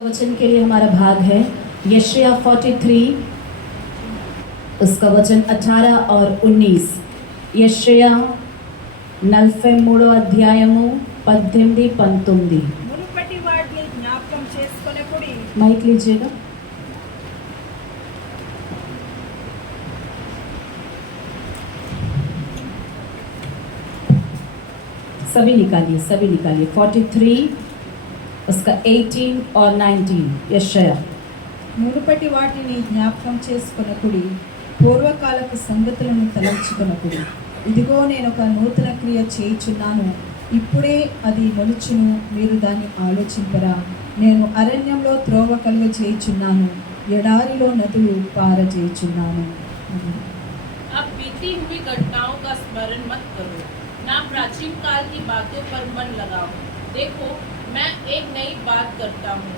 वचन के लिए हमारा भाग है यशायाह 43 उसका वचन 18 और 19। यशायाह 43 అధ్యాయము 18 19। మునుపటి వాటిని జ్ఞాపకం చేసుకొనకుడి। माइक लीजिएगा। सभी निकालिए 43 उसका 18 और 19। यशायाह మునుపటి వాటిని జ్ఞాపకం చేసుకొనకుడి, పూర్వకాలపు సంగతులను తలంచుకొనకుడి। ఇదిగో నేను ఒక నూతన క్రియ చేయుచున్నాను, ఇప్పుడే అది మొలుచును, మీరు దాన్ని ఆలోచింపరా। నేను అరణ్యంలో త్రోవ కలుగ చేయుచున్నాను, ఎడారిలో నదులు పారజేయుచున్నాను। अब बीती हुई घटनाओं का स्मरण मत करो, ना प्राचीन काल की बातों पर मन लगाओ। देखो, मैं एक नई बात करता हूँ,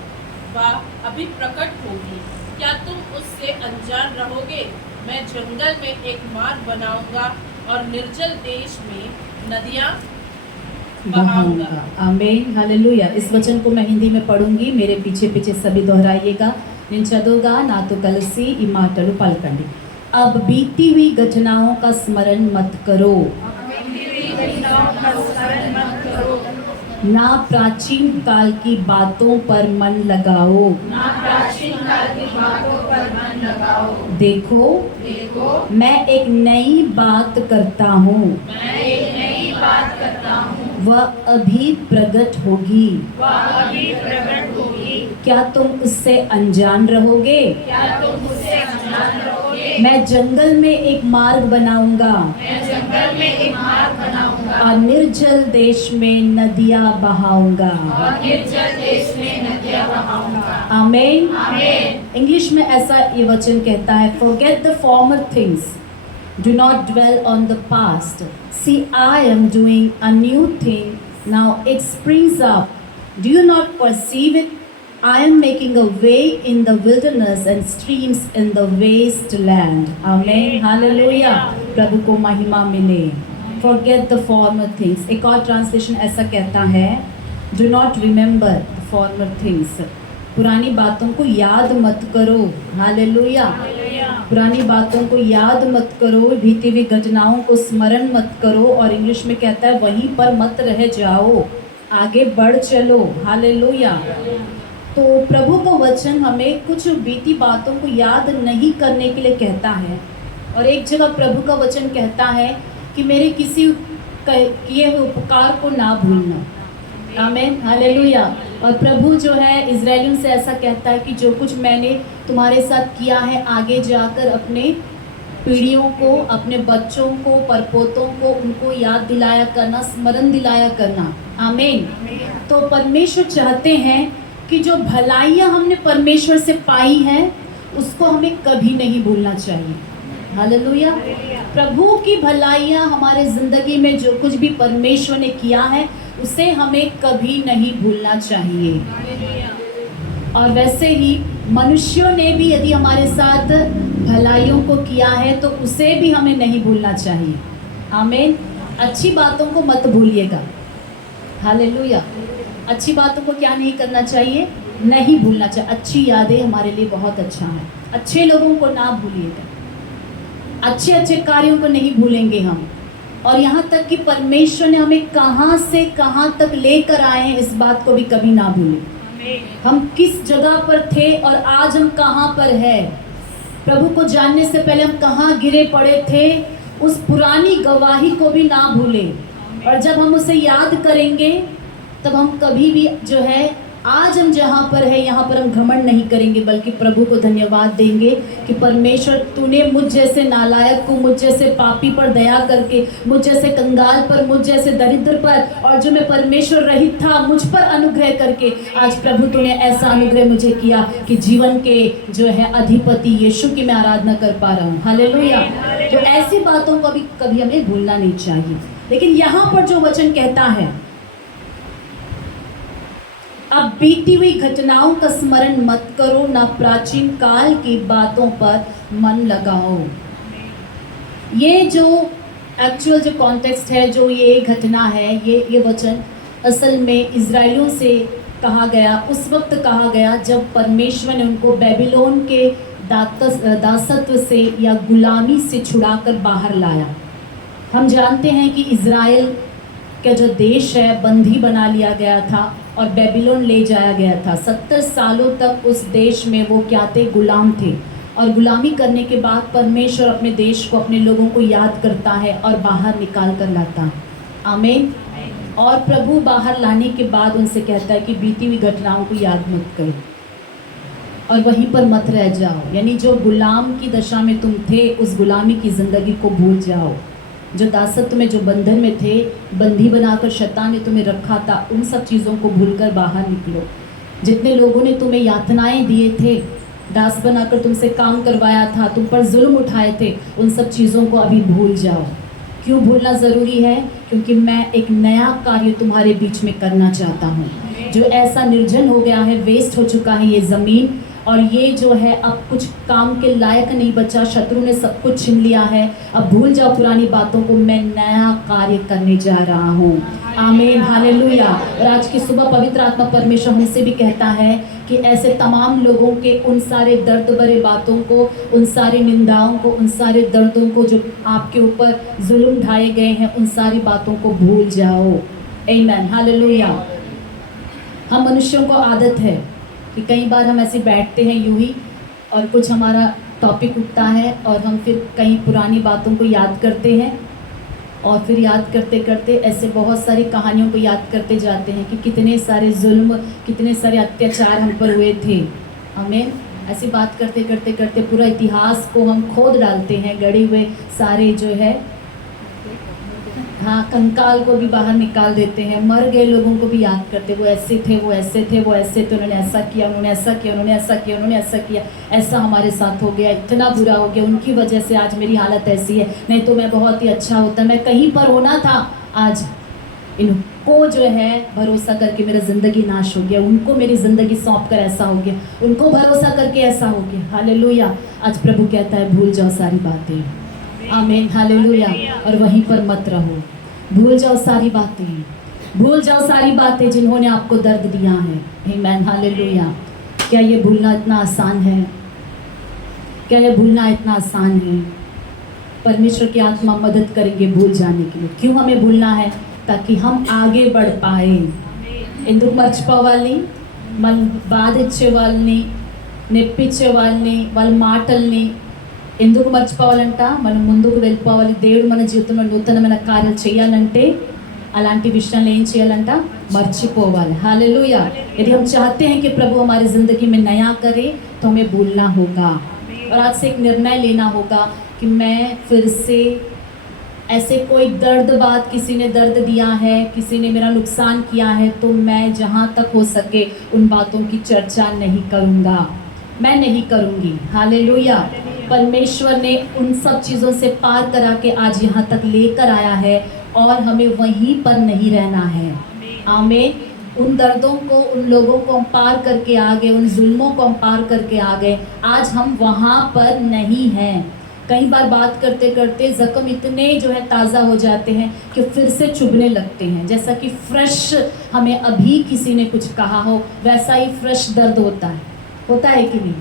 वह अभी प्रकट होगी, क्या तुम उससे अनजान रहोगे? मैं जंगल में एक मार्ग बनाऊंगा और निर्जल देश में नदियाँ बहाऊंगा। आमीन, हालेलुया। इस वचन को मैं हिंदी में पढ़ूंगी, मेरे पीछे पीछे सभी दोहराइएगा। నేను చదువుగా నాతో కలిసి ఈ మాటలు పలకండి। अब बीती हुई घटनाओं का स्मरण मत करो, ना प्राचीन काल की बातों पर मन लगाओ। देखो, मैं एक नई बात करता हूँ, वह अभी प्रकट होगी, क्या तुम उससे अनजान रहोगे? मैं जंगल में एक मार्ग बनाऊंगा और निर्जल देश में नदियाँ बहाऊंगा। आमीन। इंग्लिश में ऐसा ये वचन कहता है, forget the former things, do not dwell on the past, see I am doing a new thing, now it springs up, do you not perceive it? I am making a way in the wilderness and streams in the wasteland. Amen. Hallelujah. प्रभु को महिमा मिले। Forget the former things। एक और translation ऐसा कहता है, do not remember the former things। पुरानी बातों को याद मत करो। हालेलुया। पुरानी बातों को याद मत करो, बीती हुई घटनाओं को स्मरण मत करो। और इंग्लिश में कहता है वहीं पर मत रह जाओ, आगे बढ़ चलो। हालेलुया। तो प्रभु का वचन हमें कुछ बीती बातों को याद नहीं करने के लिए कहता है। और एक जगह प्रभु का वचन कहता है कि मेरे किसी किए हुए उपकार को ना भूलना। आमीन, हालेलुया। और प्रभु जो है इजराइलियों से ऐसा कहता है कि जो कुछ मैंने तुम्हारे साथ किया है, आगे जाकर अपने पीढ़ियों को, अपने बच्चों को, परपोतों को उनको याद दिलाया करना, स्मरण दिलाया करना। आमीन। तो परमेश्वर चाहते हैं कि जो भलाइयाँ हमने परमेश्वर से पाई हैं उसको हमें कभी नहीं भूलना चाहिए। हालेलुया। प्रभु की भलाइयाँ हमारे ज़िंदगी में जो कुछ भी परमेश्वर ने किया है उसे हमें कभी नहीं भूलना चाहिए। और वैसे ही मनुष्यों ने भी यदि हमारे साथ भलाइयों को किया है तो उसे भी हमें नहीं भूलना चाहिए। आमीन। अच्छी बातों को मत भूलिएगा। हालेलुया। अच्छी बातों को क्या नहीं करना चाहिए? नहीं भूलना चाहिए। अच्छी यादें हमारे लिए बहुत अच्छा है। अच्छे लोगों को ना भूलिएगा, अच्छे अच्छे कार्यों को नहीं भूलेंगे हम। और यहाँ तक कि परमेश्वर ने हमें कहाँ से कहाँ तक लेकर आए हैं इस बात को भी कभी ना भूलें। हम किस जगह पर थे और आज हम कहाँ पर है। प्रभु को जानने से पहले हम कहाँ गिरे पड़े थे, उस पुरानी गवाही को भी ना भूलें। और जब हम उसे याद करेंगे तब हम कभी भी जो है आज हम जहाँ पर है यहाँ पर हम घमंड नहीं करेंगे, बल्कि प्रभु को धन्यवाद देंगे कि परमेश्वर तूने मुझ जैसे नालायक को, मुझ जैसे पापी पर दया करके, मुझ जैसे कंगाल पर, मुझ जैसे दरिद्र पर, और जो मैं परमेश्वर रहित था मुझ पर अनुग्रह करके आज प्रभु तूने ऐसा अनुग्रह मुझे किया कि जीवन के जो है अधिपति यीशु की मैं आराधना कर पा रहा हूँ। हालेलुया। तो ऐसी बातों को भी कभी हमें भूलना नहीं चाहिए। लेकिन यहाँ पर जो वचन कहता है, अब बीती हुई घटनाओं का स्मरण मत करो, ना प्राचीन काल की बातों पर मन लगाओ। ये जो एक्चुअल जो कॉन्टेक्स्ट है, जो ये घटना है, ये वचन असल में इजराइलियों से कहा गया, उस वक्त कहा गया जब परमेश्वर ने उनको बेबीलोन के दासत्व से या गुलामी से छुड़ाकर बाहर लाया। हम जानते हैं कि इज़राइल का जो देश है बंदी बना लिया गया था और बेबीलोन ले जाया गया था। 70 सालों तक उस देश में वो क्या थे? गुलाम थे। और गुलामी करने के बाद परमेश्वर अपने देश को, अपने लोगों को याद करता है और बाहर निकाल कर लाता है। आमीन। और प्रभु बाहर लाने के बाद उनसे कहता है कि बीती हुई घटनाओं को याद मत करो और वहीं पर मत रह जाओ। यानी जो गुलाम की दशा में तुम थे, उस गुलामी की ज़िंदगी को भूल जाओ। जो दासत्व में, जो बंधन में थे, बंदी बनाकर शैतान ने तुम्हें रखा था, उन सब चीज़ों को भूलकर बाहर निकलो। जितने लोगों ने तुम्हें यातनाएं दिए थे, दास बनाकर तुमसे काम करवाया था, तुम पर जुल्म उठाए थे, उन सब चीज़ों को अभी भूल जाओ। क्यों भूलना ज़रूरी है? क्योंकि मैं एक नया कार्य तुम्हारे बीच में करना चाहता हूँ। जो ऐसा निर्जन हो गया है, वेस्ट हो चुका है ये ज़मीन, और ये जो है अब कुछ काम के लायक नहीं बचा, शत्रु ने सब कुछ छीन लिया है। अब भूल जाओ पुरानी बातों को, मैं नया कार्य करने जा रहा हूँ। आमीन, हालेलुया। और आज की सुबह पवित्र आत्मा परमेश्वर हमसे भी कहता है कि ऐसे तमाम लोगों के उन सारे दर्द भरे बातों को, उन सारी निंदाओं को, उन सारे दर्दों को जो आपके ऊपर जुल्म ढाए गए हैं, उन सारी बातों को भूल जाओ। आमीन, हालेलुया। हम मनुष्यों को आदत है कि कई बार हम ऐसे बैठते हैं यूं ही, और कुछ हमारा टॉपिक उठता है और हम फिर कई पुरानी बातों को याद करते हैं, और फिर याद करते करते ऐसे बहुत सारी कहानियों को याद करते जाते हैं कि कितने सारे जुल्म, कितने सारे अत्याचार हम पर हुए थे। हमें ऐसी बात करते करते करते पूरा इतिहास को हम खोद डालते हैं, गड़े हुए सारे जो है, हाँ, कंकाल को भी बाहर निकाल देते हैं। मर गए लोगों को भी याद करते, वो ऐसे थे, वो ऐसे थे, वो ऐसे थे, उन्होंने ऐसा किया, उन्होंने ऐसा किया, उन्होंने ऐसा किया, उन्होंने ऐसा किया, ऐसा हमारे साथ हो गया, इतना बुरा हो गया, उनकी वजह से आज मेरी हालत ऐसी है, नहीं तो मैं बहुत ही अच्छा होता, मैं कहीं पर होना था, आज इनको जो है भरोसा करके मेरा ज़िंदगी नाश हो गया, उनको मेरी ज़िंदगी सौंप कर ऐसा हो गया, उनको भरोसा करके ऐसा हो गया। हालेलुया। आज प्रभु कहता है भूल जाओ सारी बातें। आमीन, हालेलुया। और वहीं पर मत रहो, भूल जाओ सारी बातें, भूल जाओ सारी बातें जिन्होंने आपको दर्द दिया है। आमीन, हालेलुया। क्या ये भूलना इतना आसान है? क्या ये भूलना इतना आसान है? परमेश्वर की आत्मा मदद करेंगे भूल जाने के लिए। क्यों हमें भूलना है? ताकि हम आगे बढ़ पाए। इंदुक मर्चिपोवाली, मन బాధించే వాళ్ళని, నెప్పించే వాళ్ళని, వాళ్ళ మాటల్ని ఎందుకు మర్చిపోవాలంట? మనం ముందుకు వెళ్ళిపోవాలి। దేవుడు మన జీవితంలో నూతనమైన కార్యాలు చేయాలంటే అలాంటి విషయాలు ఏం చేయాలంట? మర్చిపోవాలి। हालेलुया। यदि हम चाहते हैं कि प्रभु हमारी ज़िंदगी में नया करे तो हमें भूलना होगा, और आज से एक निर्णय लेना होगा कि मैं फिर से ऐसे कोई दर्द बात, किसी ने दर्द दिया है, किसी ने मेरा नुकसान किया है, तो मैं जहाँ तक हो सके उन बातों की चर्चा नहीं करूँगा, मैं नहीं करूँगी। हालेलुया। परमेश्वर ने उन सब चीज़ों से पार करा के आज यहाँ तक लेकर आया है, और हमें वहीं पर नहीं रहना है। आमीन। उन दर्दों को, उन लोगों को हम पार करके आ गए, उन जुल्मों को हम पार करके आ गए, आज हम वहाँ पर नहीं हैं। कई बार बात करते करते ज़ख्म इतने जो है ताज़ा हो जाते हैं कि फिर से चुभने लगते हैं, जैसा कि फ्रेश हमें अभी किसी ने कुछ कहा हो, वैसा ही फ्रेश दर्द होता है कि नहीं?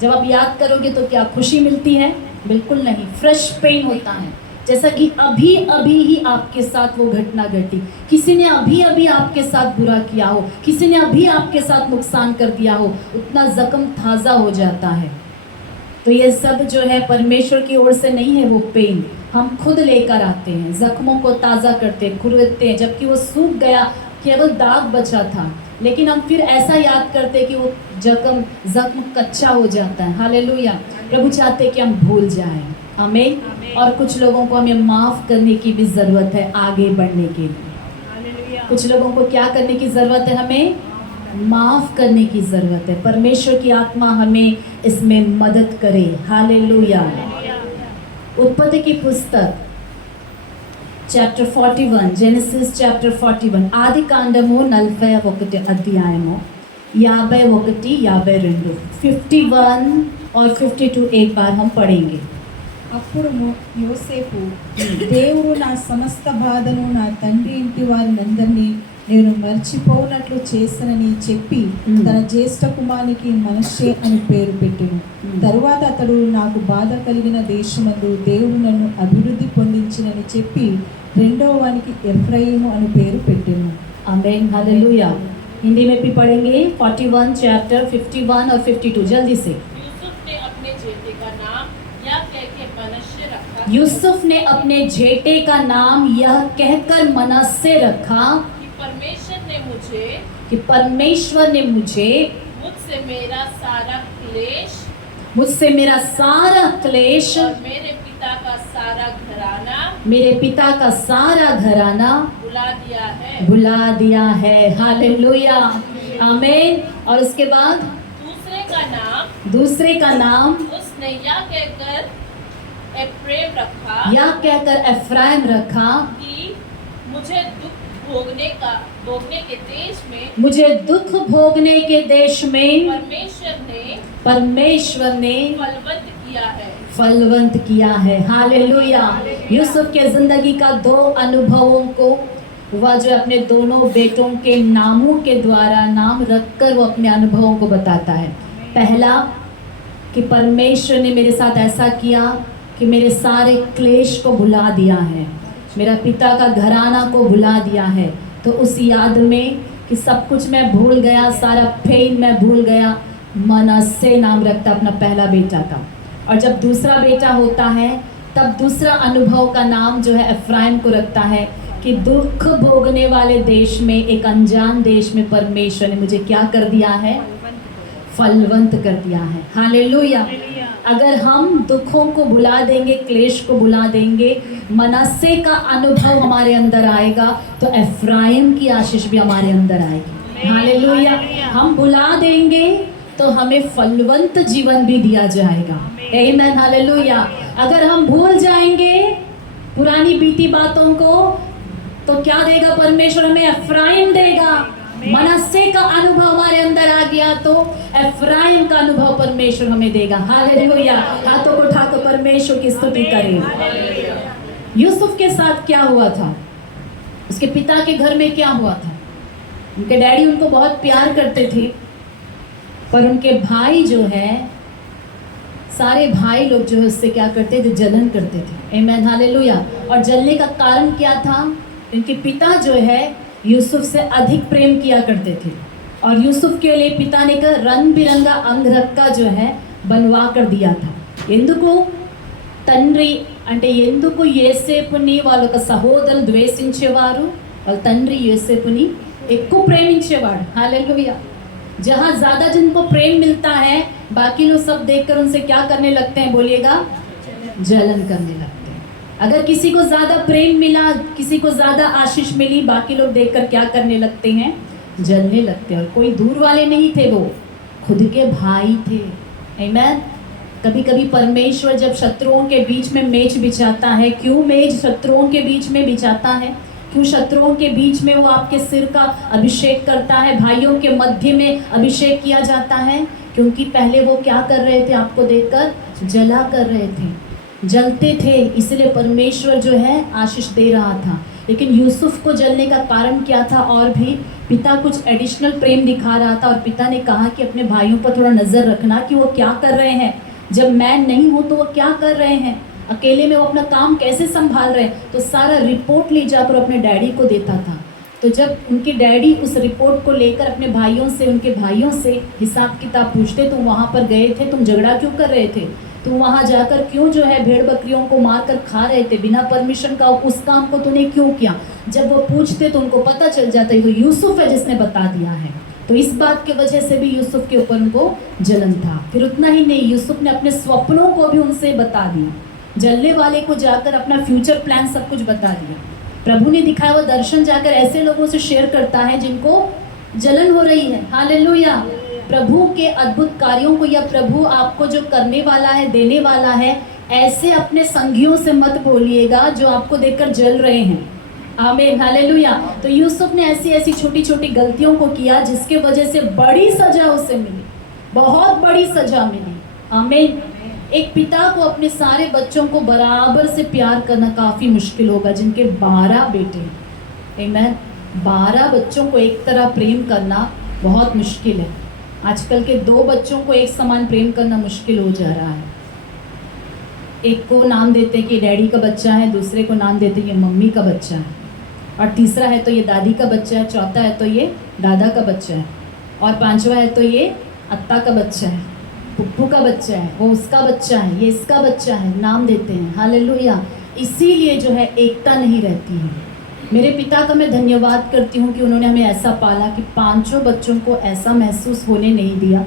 जब आप याद करोगे तो क्या खुशी मिलती है? बिल्कुल नहीं, फ्रेश पेन होता है, जैसा कि अभी अभी ही आपके साथ वो घटना घटी, किसी ने अभी अभी आपके साथ बुरा किया हो, किसी ने अभी आपके साथ नुकसान कर दिया हो, उतना ज़ख्म ताज़ा हो जाता है। तो ये सब जो है परमेश्वर की ओर से नहीं है, वो पेन हम खुद लेकर आते हैं, ज़ख्मों को ताज़ा करते, खुरदते हैं, जबकि वो सूख गया, केवल दाग बचा था, लेकिन हम फिर ऐसा याद करते कि वो ज़ख्म कच्चा हो जाता है। हालेलुया। प्रभु चाहते हैं कि हम भूल जाएं। आमीन। और कुछ लोगों को हमें माफ़ करने की भी ज़रूरत है आगे बढ़ने के लिए। कुछ लोगों को क्या करने की ज़रूरत है? हमें माफ़ करने की ज़रूरत है। परमेश्वर की आत्मा हमें इसमें मदद करे। हालेलुया। उत्पत्ति की पुस्तक चैप्टर 41, जेनेसिस चैप्टर 41, आदि कांडमु 41 अध्यायము 51, 52, 51 और 52 एक बार हम पढ़ेंगे। అప్పుడు యోసేపు, దేవుడు నా సమస్త బాధను, నా తండ్రి ఇంటి వారినందరినీ నేను మర్చిపోనట్లు చేసనని చెప్పి తన జ్యేష్ఠ కుమారునికి మనష్షే అని పేరు పెట్టెను. తరువాత అతడు నాకు బాధ కలిగిన దేశమందు దేవుడు నన్ను అభివృద్ధి పొందించినని చెప్పి రెండవ వానికి ఎఫ్రాయిము అని పేరు పెట్టెను. आमीन, हालेलुया। हिंदी में भी पढ़ेंगे 41 चैप्टर 51 और 52 जल्दी से। यूसुफ ने अपने जेठे का नाम यह कह के मनश्शे रखा यूसुफ ने अपने जेठे का नाम यह कहकर मनश्शे रखा कि परमेश्वर ने मुझे मुझसे मुझसे मेरा सारा क्लेश और मेरे पिता का सारा घराना बुला दिया है। हालेलुया, आमीन। और उसके बाद दूसरे का नाम उसने यह कहकर एफ्राइम रखा कि मुझे दुख भोगने के देश में परमेश्वर ने फलवंत किया है। हालेलुया। यूसुफ के जिंदगी का 2 अनुभवों को वह जो अपने दोनों बेटों के नामों के द्वारा नाम रखकर वो अपने अनुभवों को बताता है। पहला कि परमेश्वर ने मेरे साथ ऐसा किया कि मेरे सारे क्लेश को भुला दिया है, मेरा पिता का घराना को भुला दिया है। तो उस याद में कि सब कुछ मैं भूल गया, सारा पेन मैं भूल गया, मनश्शे नाम रखता अपना पहला बेटा का। और जब दूसरा बेटा होता है तब दूसरा अनुभव का नाम जो है एफ्राइम को रखता है कि दुख भोगने वाले देश में, एक अनजान देश में परमेश्वर ने मुझे क्या कर दिया है? फलवंत कर दिया है। हालेलुया। अगर हम दुखों को भुला देंगे, क्लेश को भुला देंगे, मनश्शे का अनुभव हमारे अंदर आएगा तो एफ्राइम की आशीष भी हमारे अंदर आएगी। हालेलुया। हम भुला देंगे तो हमें फलवंत जीवन भी दिया जाएगा। आमीन, हालेलुया। अगर हम भूल जाएंगे पुरानी बीती बातों को तो क्या देगा परमेश्वर? हमें एफ्राइम देगा। मनश्शे का अनुभव हमारे अंदर आ गया तो एफ्राइम का अनुभव परमेश्वर हमें देगा। हालेलुया। हाथों को उठाकर परमेश्वर की स्तुति करें। यूसुफ के साथ क्या हुआ था? उसके पिता के घर में क्या हुआ था? उनके डैडी उनको बहुत प्यार करते थे, पर उनके भाई जो है, सारे भाई लोग जो है उससे क्या करते थे? जलन करते थे। आमीन, हालेलुया। और जलने का कारण क्या था? इनके पिता जो है यूसुफ से अधिक प्रेम किया करते थे और यूसुफ के लिए पिता ने का रंग बिरंगा अंगरक्का जो है बनवा कर दिया था। ఎందుకు తండ్రి అంటే ఎందుకు యేసేపుని వాళ్ళ సహోదరులు ద్వేషించేవారు? వాళ్ళ తండ్రి యేసేపుని ఎక్కువ ప్రేమించేవాడు। हालेलुया। जहाँ ज़्यादा जिनको प्रेम मिलता है बाकी लोग सब देखकर उनसे क्या करने लगते हैं? बोलिएगा, जलन करने लगते हैं। अगर किसी को ज़्यादा प्रेम मिला, किसी को ज़्यादा आशीष मिली, बाकी लोग देखकर क्या करने लगते हैं? जलने लगते हैं। और कोई दूर वाले नहीं थे, वो खुद के भाई थे। आमीन। कभी कभी परमेश्वर जब शत्रुओं के बीच में मेज बिछाता है, क्यों मेज शत्रुओं के बीच में बिछाता है? क्यों शत्रुओं के बीच में वो आपके सिर का अभिषेक करता है, भाइयों के मध्य में अभिषेक किया जाता है? क्योंकि पहले वो क्या कर रहे थे? आपको देखकर जला कर रहे थे, जलते थे, इसलिए परमेश्वर जो है आशीष दे रहा था। लेकिन यूसुफ को जलने का कारण क्या था? और भी पिता कुछ एडिशनल प्रेम दिखा रहा था और पिता ने कहा कि अपने भाइयों पर थोड़ा नज़र रखना कि वो क्या कर रहे हैं, जब मैं नहीं हूँ तो वो क्या कर रहे हैं, अकेले में वो अपना काम कैसे संभाल रहे हैं। तो सारा रिपोर्ट ले जाकर अपने डैडी को देता था। तो जब उनके डैडी उस रिपोर्ट को लेकर अपने भाइयों से, उनके भाइयों से हिसाब किताब पूछते, तुम वहाँ पर गए थे, तुम झगड़ा क्यों कर रहे थे, तुम वहाँ जाकर क्यों जो है भेड़ बकरियों को मार कर खा रहे थे बिना परमिशन का, उस काम को तूने क्यों किया? जब वो पूछते तो उनको पता चल जाता है तो यूसुफ है जिसने बता दिया है। तो इस बात की वजह से भी यूसुफ के ऊपर उनको जलन था। फिर उतना ही नहीं, यूसुफ ने अपने स्वप्नों को भी उनसे बता दिया। जलने वाले को जाकर अपना फ्यूचर प्लान सब कुछ बता दिया। प्रभु ने दिखाया वो दर्शन जाकर ऐसे लोगों से शेयर करता है जिनको जलन हो रही है। हालेलुया। प्रभु के अद्भुत कार्यों को या प्रभु आपको जो करने वाला है, देने वाला है, ऐसे अपने संगियों से मत बोलिएगा जो आपको देखकर जल रहे हैं। आमीन, हालेलुया। तो यूसुफ ने ऐसी ऐसी छोटी छोटी गलतियों को किया जिसके वजह से बड़ी सजा उसे मिली, बहुत बड़ी सजा मिली। आमीन। एक पिता को अपने सारे बच्चों को बराबर से प्यार करना काफ़ी मुश्किल होगा जिनके 12 बेटे हैं। आमीन। 12 बच्चों को एक तरह प्रेम करना बहुत मुश्किल है। आजकल के 2 बच्चों को एक समान प्रेम करना मुश्किल हो जा रहा है। एक को नाम देते हैं कि डैडी का बच्चा है, दूसरे को नाम देते हैं कि मम्मी का बच्चा है, और तीसरा है तो ये दादी का बच्चा है, चौथा है तो ये दादा का बच्चा है, और पांचवा है तो ये अत्ता का बच्चा है, पुप्पू का बच्चा है, वो उसका बच्चा है, ये इसका बच्चा है, नाम देते हैं। हालेलुया। इसीलिए जो है एकता नहीं रहती है। मेरे पिता का मैं धन्यवाद करती हूँ कि उन्होंने हमें ऐसा पाला कि 5 बच्चों को ऐसा महसूस होने नहीं दिया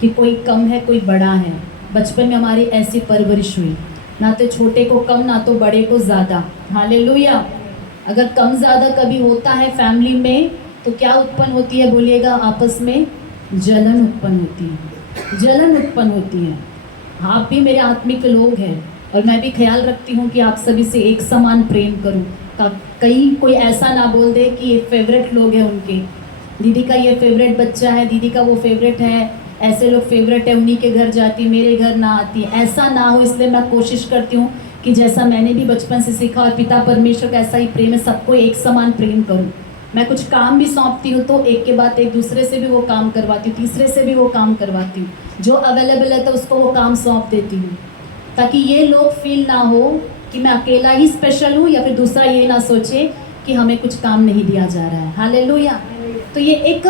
कि कोई कम है कोई बड़ा है। बचपन में हमारी ऐसी परवरिश हुई, ना तो छोटे को कम ना तो बड़े को ज़्यादा। हालेलुया। अगर कम ज़्यादा कभी होता है फैमिली में तो क्या उत्पन्न होती है बोलिएगा? आपस में जलन उत्पन्न होती है, जलन उत्पन्न होती है। आप भी मेरे आत्मिक लोग हैं और मैं भी ख्याल रखती हूँ कि आप सभी से एक समान प्रेम करूँ। कहीं कोई ऐसा ना बोल दे कि ये फेवरेट लोग हैं उनके, दीदी का ये फेवरेट बच्चा है, दीदी का वो फेवरेट है, ऐसे लोग फेवरेट है उन्हीं के घर जाती, मेरे घर ना आती। ऐसा ना हो, इसलिए मैं कोशिश करती हूँ कि जैसा मैंने भी बचपन से सीखा और पिता परमेश्वर का ऐसा ही प्रेम है, सबको एक समान प्रेम करूँ। मैं कुछ काम भी सौंपती हूँ तो एक के बाद एक दूसरे से भी वो काम करवाती हूँ, तीसरे से भी वो काम करवाती हूँ, जो अवेलेबल है तो उसको वो काम सौंप देती हूँ, ताकि ये लोग फील ना हो कि मैं अकेला ही स्पेशल हूँ, या फिर दूसरा ये ना सोचे कि हमें कुछ काम नहीं दिया जा रहा है। हालेलुया। तो ये एक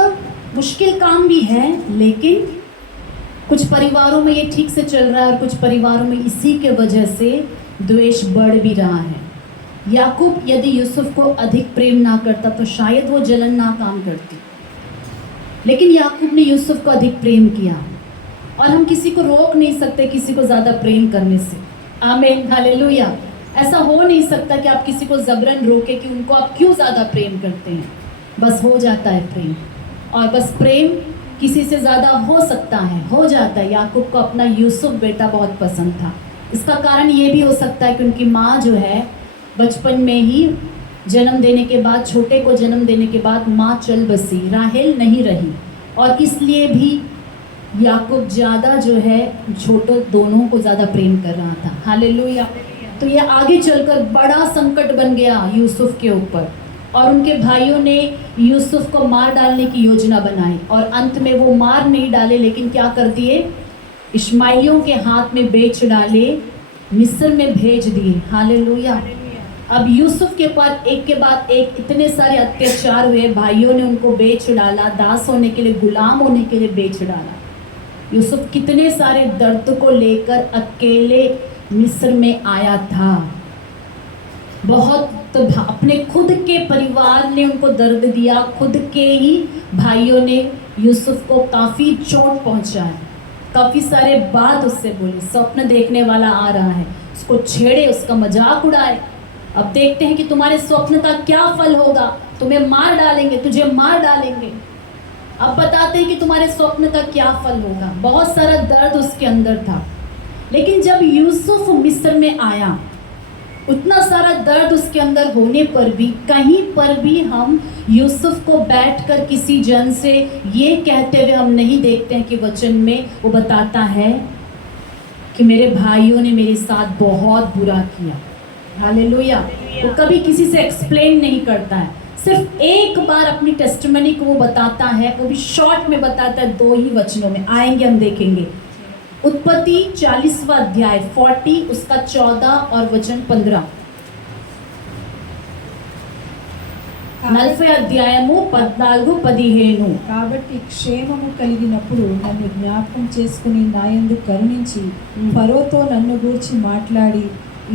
मुश्किल काम भी है, लेकिन कुछ परिवारों में ये ठीक से चल रहा है और कुछ परिवारों में इसी के वजह से द्वेष बढ़ भी रहा है। याकूब यदि यूसुफ को अधिक प्रेम ना करता तो शायद वो जलन ना काम करती, लेकिन याकूब ने यूसुफ को अधिक प्रेम किया, और हम किसी को रोक नहीं सकते किसी को ज़्यादा प्रेम करने से। आमीन, हालेलुया। ऐसा हो नहीं सकता कि आप किसी को ज़बरन रोके कि उनको आप क्यों ज़्यादा प्रेम करते हैं। बस हो जाता है प्रेम, और बस प्रेम किसी से ज़्यादा हो सकता है, हो जाता है। याकूब को अपना यूसुफ बेटा बहुत पसंद था। इसका कारण ये भी हो सकता है कि उनकी माँ जो है बचपन में ही जन्म देने के बाद, छोटे को जन्म देने के बाद माँ चल बसी, राहेल नहीं रही, और इसलिए भी याकूब ज़्यादा जो है छोटों दोनों को ज़्यादा प्रेम कर रहा था। हालेलुया। तो ये आगे चलकर बड़ा संकट बन गया यूसुफ के ऊपर, और उनके भाइयों ने यूसुफ को मार डालने की योजना बनाई, और अंत में वो मार नहीं डाले, लेकिन क्या कर दिए? इश्माइलियों के हाथ में बेच डाले, मिस्र में भेज दिए। हालेलुया। अब यूसुफ के ऊपर एक के बाद एक इतने सारे अत्याचार हुए, भाइयों ने उनको बेच डाला, दास होने के लिए, गुलाम होने के लिए बेच डाला। यूसुफ कितने सारे दर्द को लेकर अकेले मिस्र में आया था। बहुत तो अपने खुद के परिवार ने उनको दर्द दिया, खुद के ही भाइयों ने यूसुफ को काफ़ी चोट पहुंचाया, काफ़ी सारे बात उससे बोले। स्वप्न देखने वाला आ रहा है, उसको छेड़े, उसका मजाक उड़ाए। अब देखते हैं कि तुम्हारे स्वप्न का क्या फल होगा, तुम्हें मार डालेंगे, तुझे मार डालेंगे। अब बताते हैं कि तुम्हारे स्वप्न का क्या फल होगा। बहुत सारा दर्द उसके अंदर था, लेकिन जब यूसुफ मिस्र में आया, उतना सारा दर्द उसके अंदर होने पर भी कहीं पर भी हम यूसुफ को बैठकर किसी जन से ये कहते हुए हम नहीं देखते हैं कि वचन में वो बताता है कि मेरे भाइयों ने मेरे साथ बहुत बुरा किया। हालेलुया। वो कभी किसी से एक्सप्लेन नहीं करता है, सिर्फ एक बार अपनी टेस्टिमनी को वो बताता है, वो भी शॉर्ट में बताता है, 2 ही वचनों में। आएंगे हम देखेंगे। उत्पत्ति 40वां अध्याय 40 उसका 14 और वचन 15। 40 అధ్యాయము 14-15 కాబట్టి క్షేమము కలిగినప్పుడు నన్ను జ్ఞాపకం చేసుకుని నాయందు కరుణించి ఫరోతో నన్ను గూర్చి మాట్లాడి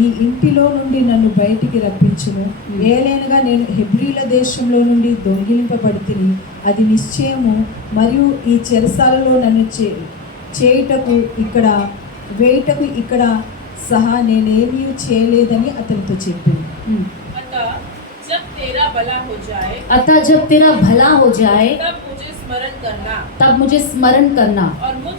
ఈ ఇంటిలో నుండి నన్ను బయటికి రప్పించును. ఏలైనగా నేను హెబ్రీల దేశంలో నుండి దొంగిలింపబడితిని, అది నిశ్చయము. మరియు ఈ చెరసాలలో నన్ను చేయుటకు ఇక్కడ వేయుటకు ఇక్కడ సహా నేనేమీ చేయలేదని అతనితో చెప్పింది. जब तेरा भला हो जाए, अतः जब तेरा भला हो जाए तब मुझे स्मरण करना, तब मुझे स्मरण करना, और मुझ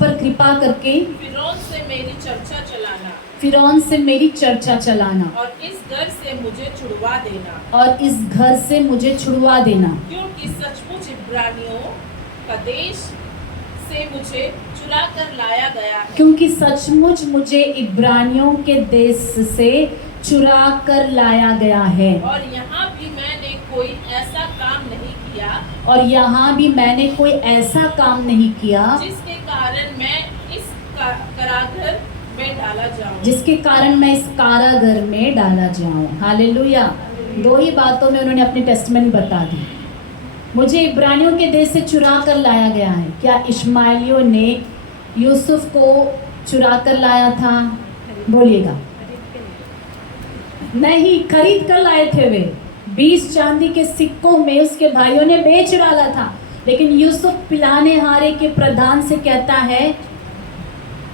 पर कृपा करके फिरौन से मेरी चर्चा चलाना, फिरौन से मेरी चर्चा चलाना, और इस घर से मुझे छुड़वा देना, और इस घर से मुझे छुड़वा देना, क्योंकि सचमुच इब्रानियों का देश से मुझे चुरा कर लाया गया है। क्योंकि सचमुच मुझे इब्रानियों के देश से चुरा कर लाया गया है। और यहाँ भी मैंने कोई ऐसा काम नहीं किया और यहाँ भी मैंने कोई ऐसा काम नहीं किया जिसके कारण मैं इस कारागर में डाला जाऊं। जिसके कारण मैं इस कारागर में डाला जाऊं। हालेलुया। दो ही बातों में उन्होंने अपनी टेस्टमनी बता दी। मुझे इब्रानियों के देश से चुरा कर लाया गया है। क्या इश्माएलियों ने यूसुफ को चुरा कर लाया था? बोलिएगा। नहीं, खरीद कर लाए थे वे। 20 चांदी के सिक्कों में उसके भाइयों ने बेच डाला था। लेकिन यूसुफ पिलाने हारे के प्रधान से कहता है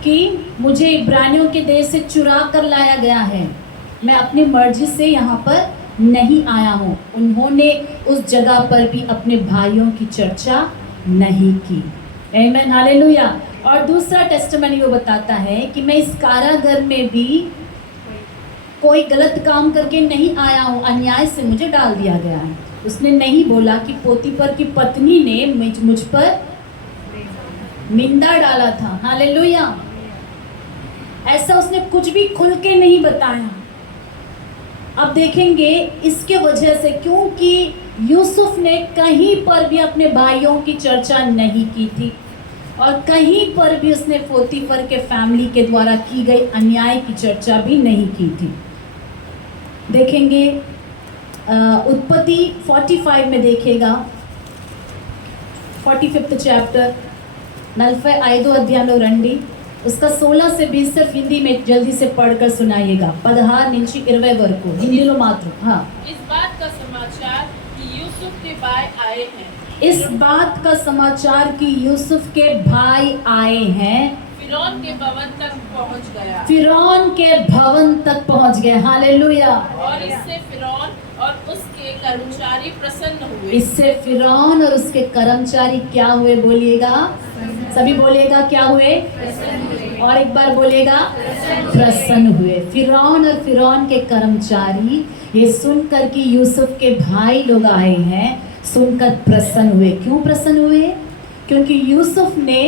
कि मुझे इब्रानियों के देश से चुरा कर लाया गया है, मैं अपनी मर्जी से यहाँ पर नहीं आया हूँ। उन्होंने उस जगह पर भी अपने भाइयों की चर्चा नहीं की। आमीन, हालेलुया। और दूसरा टेस्टिमनी वो बताता है कि मैं इस कारागर में भी कोई गलत काम करके नहीं आया हूँ, अन्याय से मुझे डाल दिया गया है। उसने नहीं बोला कि पोतीफर की पत्नी ने मुझ पर निंदा डाला था। हालेलुया। ऐसा उसने कुछ भी खुल के नहीं बताया। अब देखेंगे इसके वजह से, क्योंकि यूसुफ ने कहीं पर भी अपने भाइयों की चर्चा नहीं की थी और कहीं पर भी उसने पोतीफर के फैमिली के द्वारा की गई अन्याय की चर्चा भी नहीं की थी। देखेंगे उत्पत्ति 45 में देखिएगा, 45th चैप्टर 45 अध्याయంలో రండి। उसका 16 से 20 सिर्फ हिंदी में जल्दी से पढ़कर सुनाइएगा। 16 నుంచి 20 వరకు हिंदीలో మాత్రం। हाँ, इस बात का समाचार कि यूसुफ के भाई आए हैं। इस बात का समाचार कि यूसुफ के भाई आए हैं फिरौन के भवन तक पहुंच गया फिरौन के भवन तक पहुंच गए। हालेलुया। और इससे फिरौन और उसके कर्मचारी प्रसन्न हुए। इससे फिरौन और उसके कर्मचारी क्या हुए? बोलिएगा, सभी बोलिएगा, क्या हुए? और एक बार बोलिएगा, प्रसन्न हुए। फिरौन और फिरौन के कर्मचारी ये सुनकर कि यूसुफ के भाई लोग आए हैं, सुनकर प्रसन्न हुए। क्यों प्रसन्न हुए? क्योंकि यूसुफ ने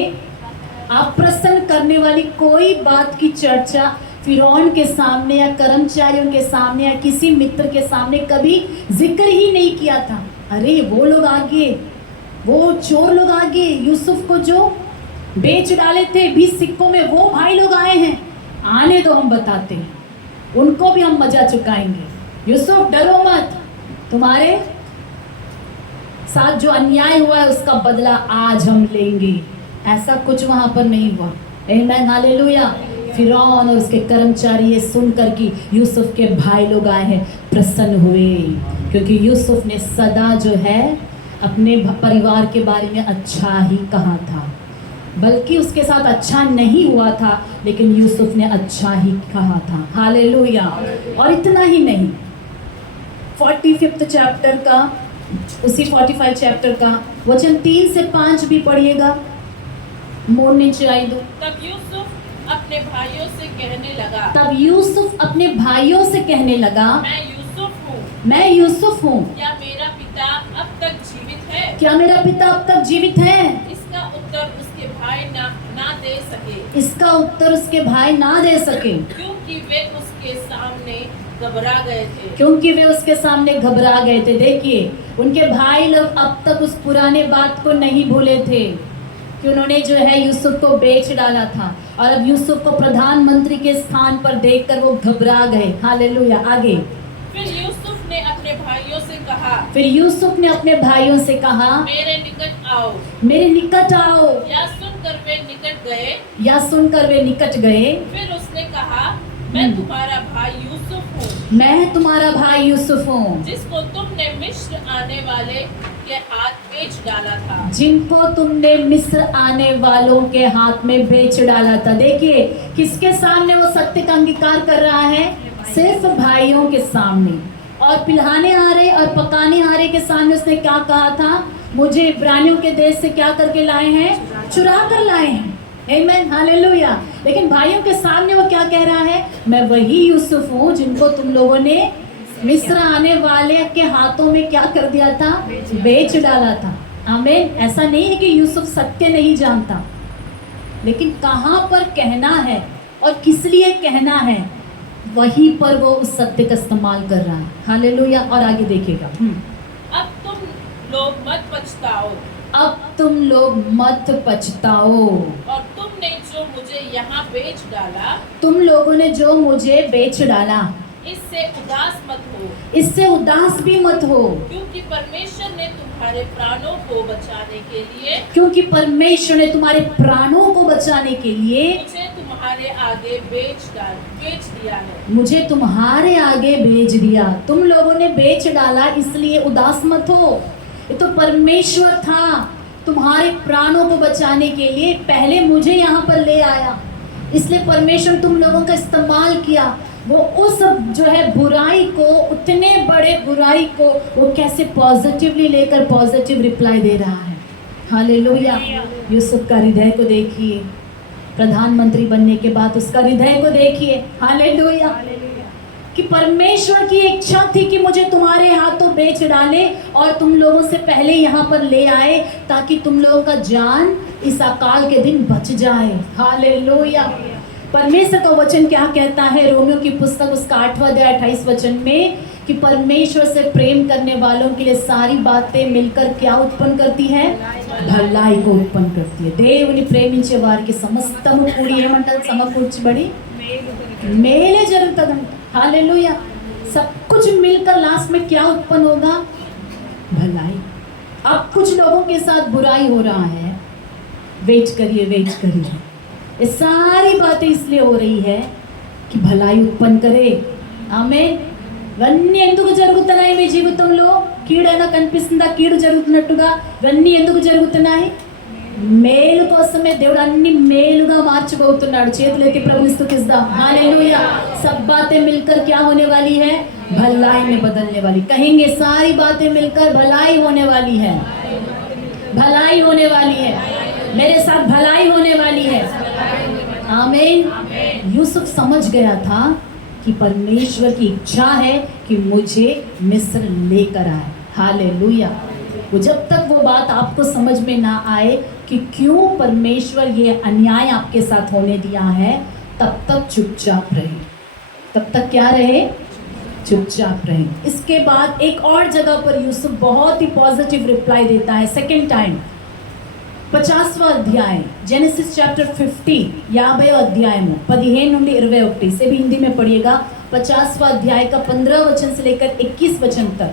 अप्रसन्न करने वाली कोई बात की चर्चा फिरौन के सामने या कर्मचारियों के सामने या किसी मित्र के सामने कभी जिक्र ही नहीं किया था। अरे वो लोग आगे, वो चोर लोग आगे, यूसुफ को जो बेच डाले थे 20 सिक्कों में, वो भाई लोग आए हैं, आने दो, हम बताते हैं, उनको भी हम मजा चुकाएंगे। यूसुफ डरो मत, तुम्हारे साथ जो अन्याय हुआ है उसका बदला आज हम लेंगे। ऐसा कुछ वहां पर नहीं हुआ। आमीन, हालेलुया। फिरौन और उसके कर्मचारी ये सुनकर कि यूसुफ के भाई लोग आए हैं प्रसन्न हुए, क्योंकि यूसुफ ने सदा जो है अपने परिवार के बारे में अच्छा ही कहा था। बल्कि उसके साथ अच्छा नहीं हुआ था, लेकिन यूसुफ ने अच्छा ही कहा था। हालेलुया। और इतना ही नहीं, 45th चैप्टर का, उसी 45 चैप्टर का वचन 3 से 5 भी पढ़िएगा। मोड़ नीचे आई दो। तब यूसुफ अपने भाइयों से कहने लगा तब यूसुफ अपने भाइयों से कहने लगा, मैं यूसुफ हूँ, मैं यूसुफ हूँ, क्या मेरा पिता अब तक जीवित है? क्या मेरा पिता अब तक जीवित है? इसका उत्तर उसके भाई ना दे सके, इसका उत्तर उसके भाई ना दे सके, क्योंकि वे उसके सामने घबरा गए थे। क्योंकि वे उसके सामने घबरा गए थे। देखिए, उनके भाई लोग अब तक उस पुराने बात को नहीं भूले थे कि उन्होंने जो है यूसुफ को बेच डाला था, और अब यूसुफ को प्रधानमंत्री के स्थान पर देखकर वो घबरा गए। हालेलुया। आगे, फिर यूसुफ ने अपने भाइयों से कहा, फिर यूसुफ ने अपने भाइयों से कहा, मेरे निकट आओ। मेरे निकट आओ। या सुनकर वे निकट गए। या सुनकर वे निकट गए। फिर उसने कहा, मैं तुम्हारा भाई यूसुफ हूँ, मैं तुम्हारा भाई यूसुफ हूँ, जिसको तुमने मिस्र आने वाले के हाथ बेच डाला था। जिनको तुमने मिस्र आने वालों के हाथ में बेच डाला था। देखिए, किसके सामने वो सत्य का अंगीकार कर रहा है? सिर्फ भाइयों के सामने। और पिलाने हारे और पकाने हारे के सामने उसने क्या कहा था? मुझे इब्रानियों के देश से क्या करके लाए हैं? चुरा कर लाए हैं। आमीन, हालेलुया। लेकिन भाइयों के सामने वो क्या कह रहा है? मैं वही यूसुफ हूँ जिनको तुम लोगों ने मिस्र आने वाले के हाथों में क्या कर दिया था? बेच डाला था। आमीन। ऐसा नहीं है कि यूसुफ सत्य नहीं जानता, लेकिन कहाँ पर कहना है और किस लिए कहना है वहीं पर वो उस सत्य का इस्तेमाल कर रहा है। हालेलुया। और आगे देखिएगा। अब तुम लोग मत पछताओ, अब तुम लोग मत पछताओ। और तुमने जो मुझे यहाँ बेच डाला, तुम लोगों ने जो मुझे बेच डाला, इससे उदास मत हो, इससे उदास भी मत हो, क्योंकि परमेश्वर ने तुम्हारे प्राणों को बचाने के लिए क्योंकि परमेश्वर ने तुम्हारे प्राणों को बचाने के लिए मुझे तुम्हारे आगे बेच दिया है। मुझे तुम्हारे आगे भेज दिया। तुम लोगों ने बेच डाला, इसलिए उदास मत हो। ये तो परमेश्वर था तुम्हारे प्राणों को बचाने के लिए, पहले मुझे यहाँ पर ले आया, इसलिए परमेश्वर तुम लोगों का इस्तेमाल किया। वो उस जो है बुराई को, उतने बड़े बुराई को वो कैसे पॉजिटिवली लेकर पॉजिटिव रिप्लाई दे रहा है। हालेलुया। यूसुफ का हृदय को देखिए, प्रधानमंत्री बनने के बाद उसका हृदय को देखिए। हालेलुया। कि परमेश्वर की इच्छा थी कि मुझे तुम्हारे हाथों बेच डाले और तुम लोगों से पहले यहाँ पर ले आए, ताकि तुम लोगों का जान इस अकाल के दिन बच जाए। हालेलुया। परमेश्वर का वचन क्या कहता है? रोमियो की पुस्तक उसका 8वां अध्याय 28 वचन में, कि परमेश्वर से प्रेम करने वालों के लिए सारी बातें मिलकर क्या उत्पन्न करती है? भलाई को उत्पन्न करती है। దేవుని ప్రేమించే వారికి సమస్తము కూడి ఏమంటారు? సమకూర్చబడి మేలే జరుగుతుందంట। हालेलुया। सब कुछ मिलकर लास्ट में क्या उत्पन्न होगा? भलाई। अब कुछ लोगों के साथ बुराई हो रहा है, वेट करिए, वेट करिए। ये सारी बातें इसलिए हो रही है कि भलाई उत्पन्न करे। ఆమేన్। ఇవన్నీ ఎందుకు జరుగుతున్నాయి మీ జీవితంలో? కీడైనా కనిపిస్తుందా? కీడు జరుగుతున్నట్టుగా ఇవన్నీ ఎందుకు జరుగుతున్నాయి? మేలు కోసమే దేవుడు అన్ని మేలుగా మార్చబోతున్నాడు। చేతులెత్తి ప్రభుని స్తుతిద్దాం। हालेलुया। सब बातें मिलकर क्या होने वाली है? भलाई में बदलने वाली। कहेंगे सारी बातें मिलकर भलाई होने वाली है, भलाई होने वाली है, मेरे साथ भलाई होने वाली है। आमीन। यूसुफ समझ गया था कि परमेश्वर की इच्छा है कि मुझे मिस्र लेकर आए। हालेलुया। वो जब तक वो बात आपको समझ में ना आए कि क्यों परमेश्वर ये अन्याय आपके साथ होने दिया है, तब तक चुपचाप रहे। तब तक क्या रहे? चुपचाप रहे। इसके बाद एक और जगह पर यूसुफ बहुत ही पॉजिटिव रिप्लाई देता है। सेकेंड टाइम 50वां अध्याय, जेनेसिस चैप्टर 50, 50 अध्याय में 15 నుండి 21 से भी हिंदी में पढ़िएगा। 50वां अध्याय का 15 वचन से लेकर 21 वचन तक।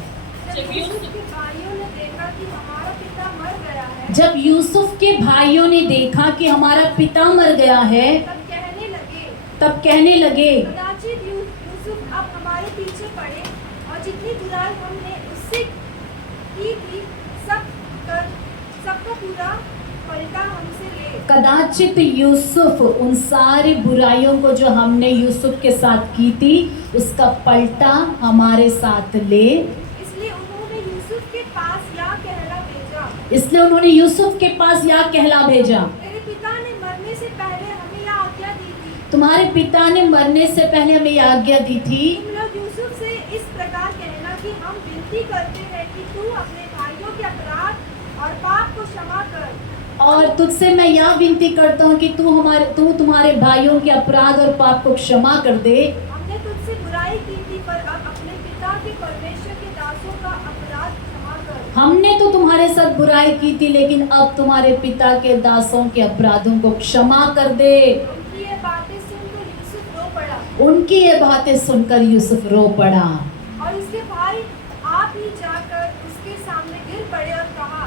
जब यूसुफ के भाइयों ने देखा कि हमारा पिता मर गया है, तब कहने लगे कदाचित यूसुफ अब हमारे पीछे पड़े और जितनी बुराई हमने उससे की थी सबका पूरा पलटा हमसे ले। कदाचित यूसुफ उन सारी बुराइयों को जो हमने यूसुफ के साथ की थी, उसका पलटा हमारे साथ ले। इसलिए उन्होंने यूसुफ के पास या कहला भेजा। तेरे पिता ने मरने से पहले हमें यह आज्ञा दी थी। तुम्हारे पिता ने मरने से पहले हमें यह आज्ञा दी थी। तुम लोग यूसुफ से इस प्रकार कहना कि हम विनती करते हैं कि तू अपने भाइयों के अपराध और पाप को क्षमा कर। और तुझसे मैं यह विनती करता हूँ कि तू तुम्हारे भाइयों के अपराध और पाप को क्षमा कर दे। हमने तुझसे बुराई की थी, पर अब अपने पिता के परमेश्वर के दासों का अपराध क्षमा कर। हमने तो तुम्हारे साथ बुराई की थी, लेकिन अब तुम्हारे पिता के दासों के अपराधों को क्षमा कर दे। उनकी ये बातें सुनकर यूसुफ रो पड़ा। और उसके भाई आप ही जाकर उसके सामने गिर पड़े और कहा,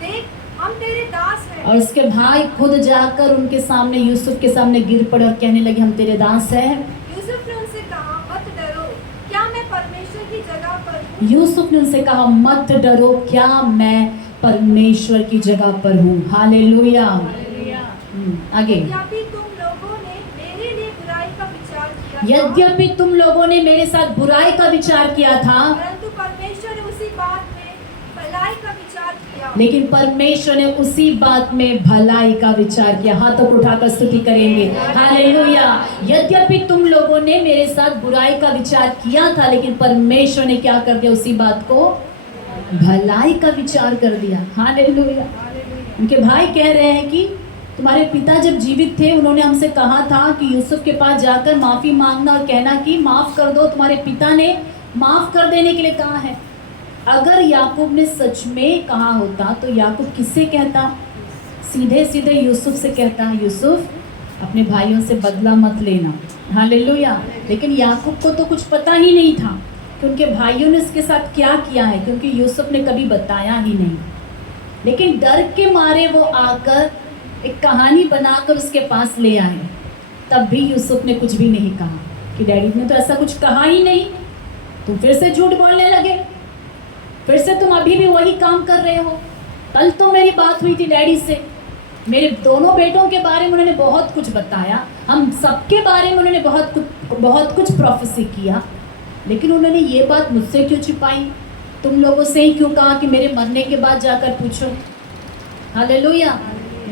देख हम तेरे दास हैं। और उसके भाई खुद जाकर उनके सामने, यूसुफ के सामने गिर पड़े और कहने लगे हम तेरे दास हैं। यूसुफ ने उनसे कहा, मत डरो, क्या मैं परमेश्वर की जगह पर हूँ? यूसुफ ने उनसे कहा मत डरो, क्या मैं परमेश्वर की जगह पर हूँ। हालेलुया। आगे। यद्यपि तुम लोगों ने मेरे लिए बुराई का विचार किया, यद्यपि तुम लोगों ने मेरे साथ बुराई का विचार किया था, परंतु परमेश्वर ने उसी बात में भलाई का विचार किया। लेकिन परमेश्वर ने उसी बात में भलाई का विचार किया। हाथों को उठाकर स्तुति करेंगे। हालेलुया। यद्यपि तुम लोगों ने मेरे साथ बुराई का विचार किया था, लेकिन परमेश्वर ने क्या कर दिया? उसी बात को भलाई का विचार कर दिया। हालेलुया। उनके भाई कह रहे हैं कि तुम्हारे पिता जब जीवित थे उन्होंने हमसे कहा था कि यूसुफ के पास जाकर माफ़ी मांगना और कहना कि माफ़ कर दो, तुम्हारे पिता ने माफ़ कर देने के लिए कहा है। अगर याकूब ने सच में कहा होता तो याकूब किससे कहता? सीधे सीधे यूसुफ से कहता, यूसुफ अपने भाइयों से बदला मत लेना। हालेलुया। लेकिन याकूब को तो कुछ पता ही नहीं था कि उनके भाइयों ने इसके साथ क्या किया है, क्योंकि यूसुफ ने कभी बताया ही नहीं। लेकिन डर के मारे वो आकर एक कहानी बनाकर उसके पास ले आए। तब भी यूसुफ ने कुछ भी नहीं कहा कि डैडी ने तो ऐसा कुछ कहा ही नहीं, तुम फिर से झूठ बोलने लगे, फिर से तुम अभी भी वही काम कर रहे हो। कल तो मेरी बात हुई थी डैडी से, मेरे दोनों बेटों के बारे में उन्होंने बहुत कुछ बताया, हम सबके बारे में उन्होंने बहुत कुछ प्रोफेसी किया, लेकिन उन्होंने ये बात मुझसे क्यों छिपाई? तुम लोगों से ही क्यों कहा कि मेरे मरने के बाद जाकर पूछो? हालेलुया।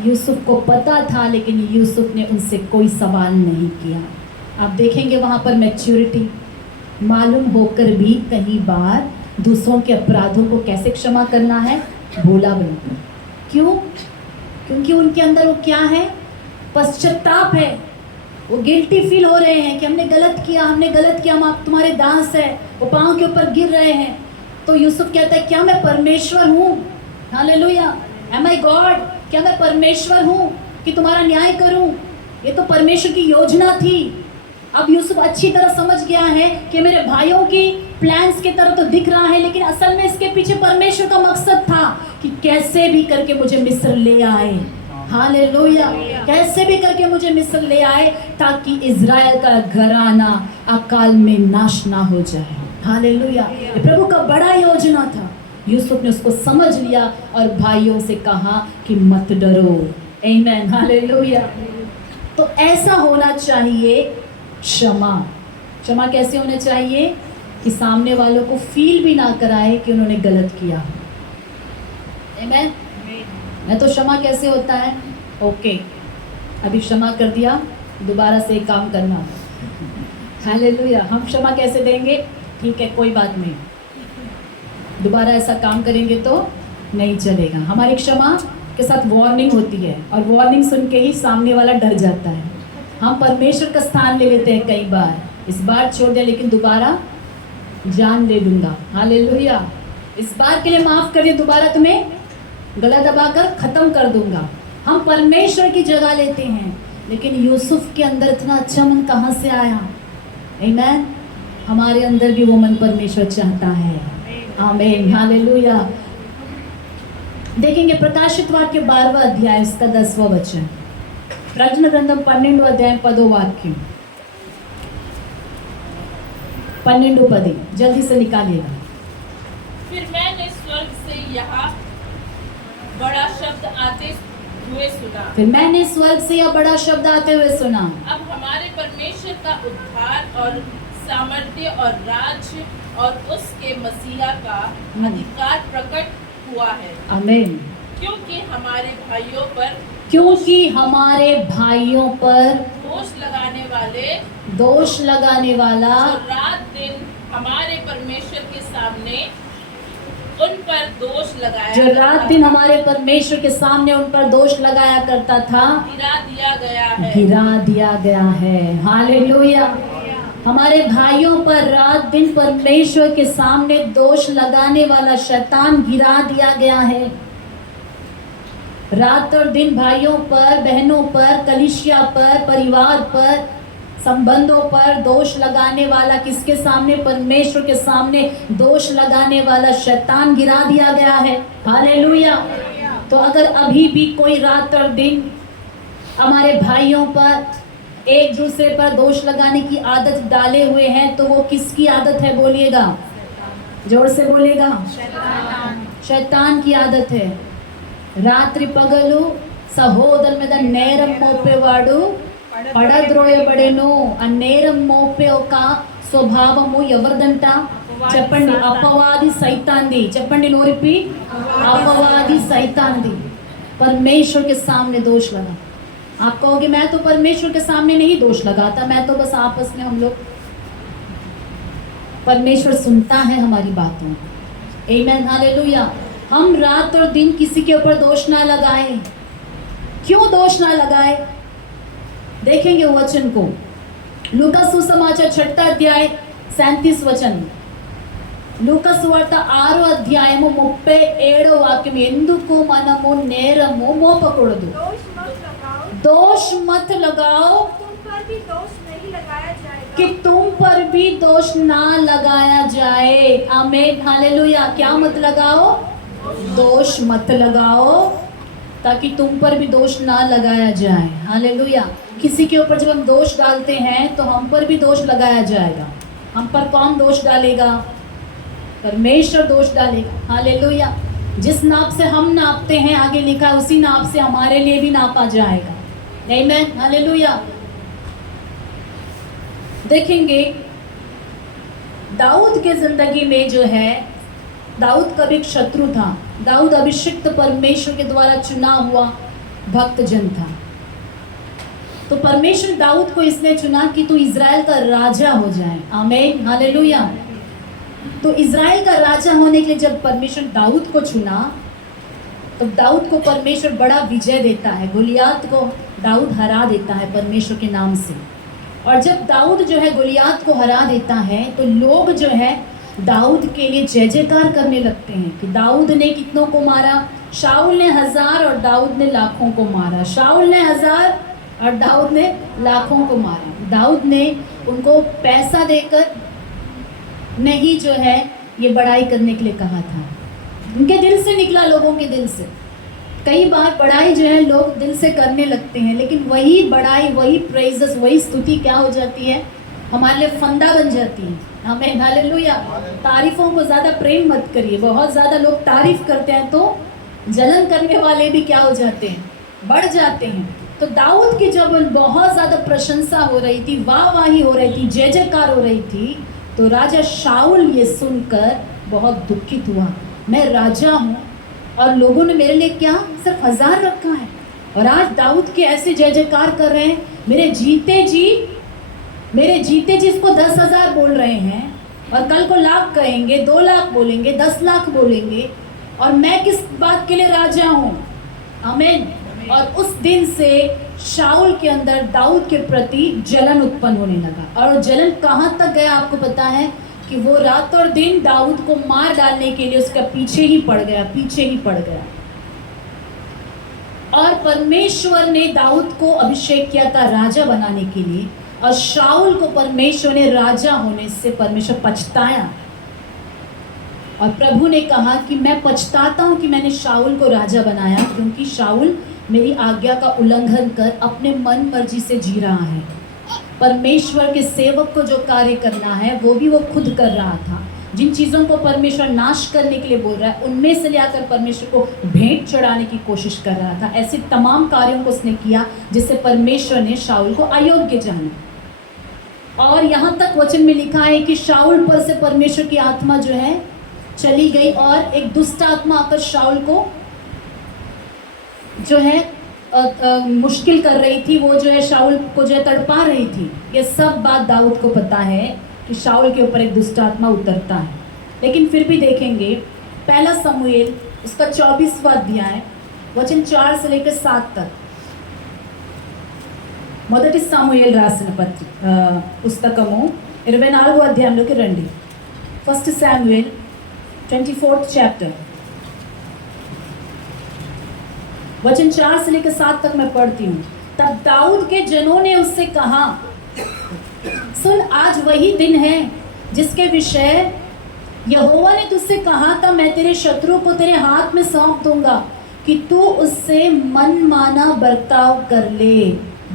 यूसुफ को पता था, लेकिन यूसुफ ने उनसे कोई सवाल नहीं किया। आप देखेंगे वहाँ पर मैच्योरिटी, मालूम होकर भी कई बार दूसरों के अपराधों को कैसे क्षमा करना है, भोला बनकर। क्यों? क्योंकि उनके अंदर वो क्या है? पश्चाताप है। वो गिल्टी फील हो रहे हैं कि हमने गलत किया, हम आप तुम्हारे दास है। वो पाँव के ऊपर गिर रहे हैं। तो यूसुफ कहता है, क्या मैं परमेश्वर हूँ? हालेलुया। एम आई गॉड? क्या मैं परमेश्वर हूँ कि तुम्हारा न्याय करूँ? ये तो परमेश्वर की योजना थी। अब यूसुफ अच्छी तरह समझ गया है कि मेरे भाइयों की प्लान्स की तरह तो दिख रहा है, लेकिन असल में इसके पीछे परमेश्वर का मकसद था कि कैसे भी करके मुझे मिस्र ले आए। हालेलुया। कैसे भी करके मुझे मिस्र ले आए ताकि इज़राइल का घराना अकाल में नाश ना हो जाए। हालेलुया। ये प्रभु का बड़ा योजना था। यूसुफ ने उसको समझ लिया और भाइयों से कहा कि मत डरो। आमीन। हालेलुया। तो ऐसा होना चाहिए क्षमा। क्षमा कैसे होना चाहिए कि सामने वालों को फील भी ना कराए कि उन्होंने गलत किया। आमीन। मैं तो क्षमा कैसे होता है? ओके, अभी क्षमा कर दिया, दोबारा से एक काम करना। हालेलुया। हम क्षमा कैसे देंगे? ठीक है, कोई बात नहीं, दोबारा ऐसा काम करेंगे तो नहीं चलेगा। हमारी क्षमा के साथ वार्निंग होती है, और वार्निंग सुन के ही सामने वाला डर जाता है। हम परमेश्वर का स्थान ले लेते हैं कई बार, इस बार छोड़ दिया लेकिन दोबारा जान ले लूँगा। हालेलुया। इस बार के लिए माफ़ करिए, दोबारा तुम्हें गला दबाकर ख़त्म कर दूंगा। हम परमेश्वर की जगह लेते हैं, लेकिन यूसुफ के अंदर इतना अच्छा मन कहाँ से आया? आमीन। हमारे अंदर भी वो मन परमेश्वर चाहता है। आमीन। हालेलुया। देखेंगे प्रकाशित वाक्य 12वां अध्याय उसका 10वां वचन, प्रकटन ग्रंथम 12 अध्याय 10 वाक्य, 12 पदी, जल्दी से निकालिएगा। फिर मैंने स्वर्ग से यहाँ बड़ा शब्द आते हुए सुना। फिर मैंने स्वर्ग से यह बड़ा शब्द आते हुए सुना। अब हमारे परमेश्वर का उद्धार और सामर्थ्य और राज्य और उसके मसीहा का अधिकार प्रकट हुआ है। आमीन। क्योंकि हमारे भाइयों पर दोष लगाने वाला जो रात दिन हमारे परमेश्वर के सामने उन पर दोष लगाया करता था, गिरा दिया गया है। हालेलुया। हमारे भाइयों पर रात दिन परमेश्वर के सामने दोष लगाने वाला शैतान गिरा दिया गया है। रात और दिन भाइयों पर, बहनों पर, कलीसिया पर, परिवार पर, संबंधों पर दोष लगाने वाला, किसके सामने? परमेश्वर के सामने दोष लगाने वाला शैतान गिरा दिया गया है। हालेलुया। तो अगर अभी भी कोई रात और दिन हमारे भाइयों पर, एक दूसरे पर दोष लगाने की आदत डाले हुए हैं, तो वो किसकी आदत है? बोलिएगा, जोर से बोलिएगा। शैतान की आदत है। रात्रि पगलु సహోదరుల మీద నేరం మోపేవాడు పడద్రోయబడెను। ఆ నేరం మోపే ఒక స్వభావము ఎవరిదంట? చెప్పండి, अपवादी सैतानदी। చెప్పండి नोरिपी, अपवादी सैतानदी। परमेश्वर के सामने दोष लगा। आप कहोगे मैं तो परमेश्वर के सामने नहीं दोष लगाता, मैं तो बस आपस में हम लोग। परमेश्वर सुनता है हमारी बातों। आमीन। हालेलुया। हम रात और दिन किसी के ऊपर दोष ना लगाएं। क्यों दोष ना लगाए? देखेंगे वचन को, लूका सुसमाचार 6 अध्याय 37 वचन. లూకా సువార్త 6వ అధ్యాయము 37వ వాక్యం. ఎందుకు మనము నేరము మోపకూడదు? दोष मत लगाओ, दोष मत लगाओ तुम पर भी दोष नहीं लगाया जाएगा. कि तुम पर भी दोष ना लगाया जाए. आमीन, हालेलुया. क्या मत लगाओ? दोष मत लगाओ, ताकि तुम पर भी दोष ना लगाया जाए. हालेलुया. किसी के ऊपर जब हम दोष डालते हैं तो हम पर भी दोष लगाया जाएगा. हम पर कौन दोष डालेगा? परमेश्वर दोष डालेगा. हालेलुया. जिस नाप से हम नापते हैं, आगे लिखा है, उसी नाप से हमारे लिए भी नापा जाएगा. आमीन, हालेलुया. देखेंगे दाऊद के जिंदगी में जो है, दाऊद का भी एक शत्रु था. दाऊद अभिषिक्त परमेश्वर के द्वारा चुना हुआ भक्त जन था. तो परमेश्वर दाऊद को इसलिए चुना कि तू इज़राइल का राजा हो जाए. आमीन, हालेलुया. तो इज़राइल का राजा होने के लिए जब परमेश्वर दाऊद को चुना, तो दाऊद को परमेश्वर बड़ा विजय देता है. गोलियात को दाऊद हरा देता है परमेश्वर के नाम से. और जब दाऊद जो है गोलियात को हरा देता है, तो लोग जो है दाऊद के लिए जय जयकार करने लगते हैं कि दाऊद ने कितनों को मारा? शाऊल ने 1000 और दाऊद ने लाखों को मारा. शाऊल ने 1000 और दाऊद ने लाखों को मारा. दाऊद ने उनको पैसा देकर नहीं जो है ये बड़ाई करने के लिए कहा था. उनके दिल से निकला, लोगों के दिल से. कई बार बड़ाई जो है लोग दिल से करने लगते हैं, लेकिन वही बड़ाई, वही प्रेजेस, वही स्तुति क्या हो जाती है? हमारे लिए फंदा बन जाती है. हमें हालेलुया. तारीफों को ज़्यादा प्रेम मत करिए. बहुत ज़्यादा लोग तारीफ करते हैं तो जलन करने वाले भी क्या हो जाते हैं? बढ़ जाते हैं. तो दाऊद की जब बहुत ज़्यादा प्रशंसा हो रही थी, वाहवाही हो रही थी, जय जयकार हो रही थी, तो राजा शाऊल ये सुनकर बहुत दुखित हुआ. मैं राजा हूँ और लोगों ने मेरे लिए क्या सिर्फ 1000 रखा है, और आज दाऊद के ऐसे जय जयकार कर रहे हैं. मेरे जीते जी इसको 10,000 बोल रहे हैं, और कल को लाख कहेंगे, 2 लाख बोलेंगे, 10 लाख बोलेंगे, और मैं किस बात के लिए राजा हूँ? आमीन. और उस दिन से शाऊल के अंदर दाऊद के प्रति जलन उत्पन्न होने लगा. और वो जलन कहाँ तक गया आपको पता है? कि वो रात और दिन दाऊद को मार डालने के लिए उसका पीछे ही पड़ गया. और परमेश्वर ने दाऊद को अभिषेक किया था राजा बनाने के लिए, और शाऊल को परमेश्वर ने राजा होने से परमेश्वर पछताया. और प्रभु ने कहा कि मैं पछताता हूँ कि मैंने शाऊल को राजा बनाया, क्योंकि शाऊल मेरी आज्ञा का उल्लंघन कर अपने मन मर्जी से जी रहा है. परमेश्वर के सेवक को जो कार्य करना है वो भी वो खुद कर रहा था. जिन चीज़ों को परमेश्वर नाश करने के लिए बोल रहा है, उनमें से लेकर परमेश्वर को भेंट चढ़ाने की कोशिश कर रहा था. ऐसे तमाम कार्यों को उसने किया जिससे परमेश्वर ने शाऊल को अयोग्य जाना. और यहाँ तक वचन में लिखा है कि शाऊल पर से परमेश्वर की आत्मा जो है चली गई, और एक दुष्ट आत्मा आकर शाऊल को जो है मुश्किल कर रही थी. वो जो है शाऊल को जो है तड़पा रही थी. ये सब बात दाऊद को पता है कि शाऊल के ऊपर एक दुष्ट आत्मा उतरता है. लेकिन फिर भी देखेंगे 1 शमूएल उसका 24वां अध्याय वचन 4 से लेकर 7 तक. మొదటి సమూయేలు రాసిన పుస్తకము 24వ అధ్యాయంలోకి రండి. 1 Samuel 24th chapter वचन 4 से लेकर 7 तक मैं पढ़ती हूँ. तब दाऊद के जनों ने उससे कहा, सुन, आज वही दिन है जिसके विषय यहोवा ने तुझसे कहा था, मैं तेरे शत्रु को तेरे हाथ में सौंप दूंगा कि तू उससे मनमाना बर्ताव कर ले.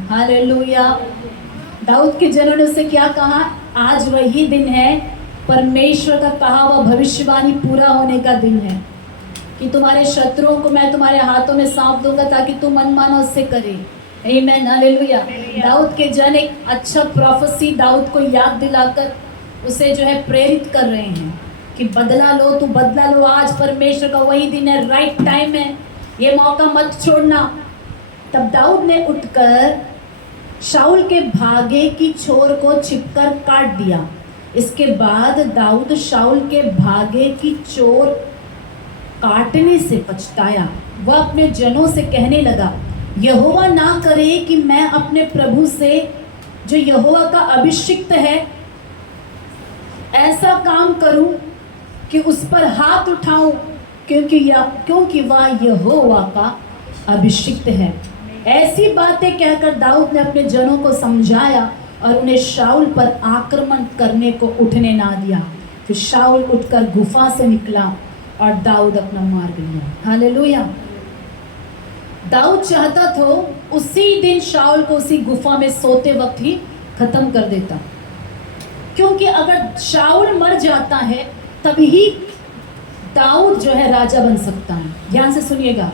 हालेलुया. दाऊद के जनों ने उससे क्या कहा? आज वही दिन है, परमेश्वर का कहा हुआ भविष्यवाणी पूरा होने का दिन है कि तुम्हारे शत्रुओं को मैं तुम्हारे हाथों में सौंप दूंगा ताकि तुम मनमाना उससे करे. आमीन, हालेलुया. दाऊद के जन एक अच्छा प्रोफेसी दाऊद को याद दिलाकर उसे जो है प्रेरित कर रहे हैं कि बदला लो, तू बदला लो. आज परमेश्वर का वही दिन है, राइट टाइम है, ये मौका मत छोड़ना. तब दाऊद ने उठकर शाऊल के भागे की छोर को छिपकर काट दिया. इसके बाद दाऊद शाऊल के भागे की चोर काटने से पछताया. वह अपने जनों से कहने लगा, यहोवा ना करे कि मैं अपने प्रभु से जो यहोवा का अभिषिक्त है ऐसा काम करूं कि उस पर हाथ उठाऊं, क्योंकि वह यहोवा का अभिषिक्त है। ऐसी बातें कहकर दाऊद ने अपने जनों को समझाया और उन्हें शाऊल पर आक्रमण करने को उठने ना दिया। फिर शाऊल उठकर गुफा से निकला और दाऊद अपना मार्ग लिया। हालेलुया। दाऊद चाहता था उसी दिन शाऊल को उसी गुफा में सोते वक्त ही खत्म कर देता, क्योंकि अगर शाऊल मर जाता है तभी दाऊद जो है राजा बन सकता है। ध्यान से सुनिएगा,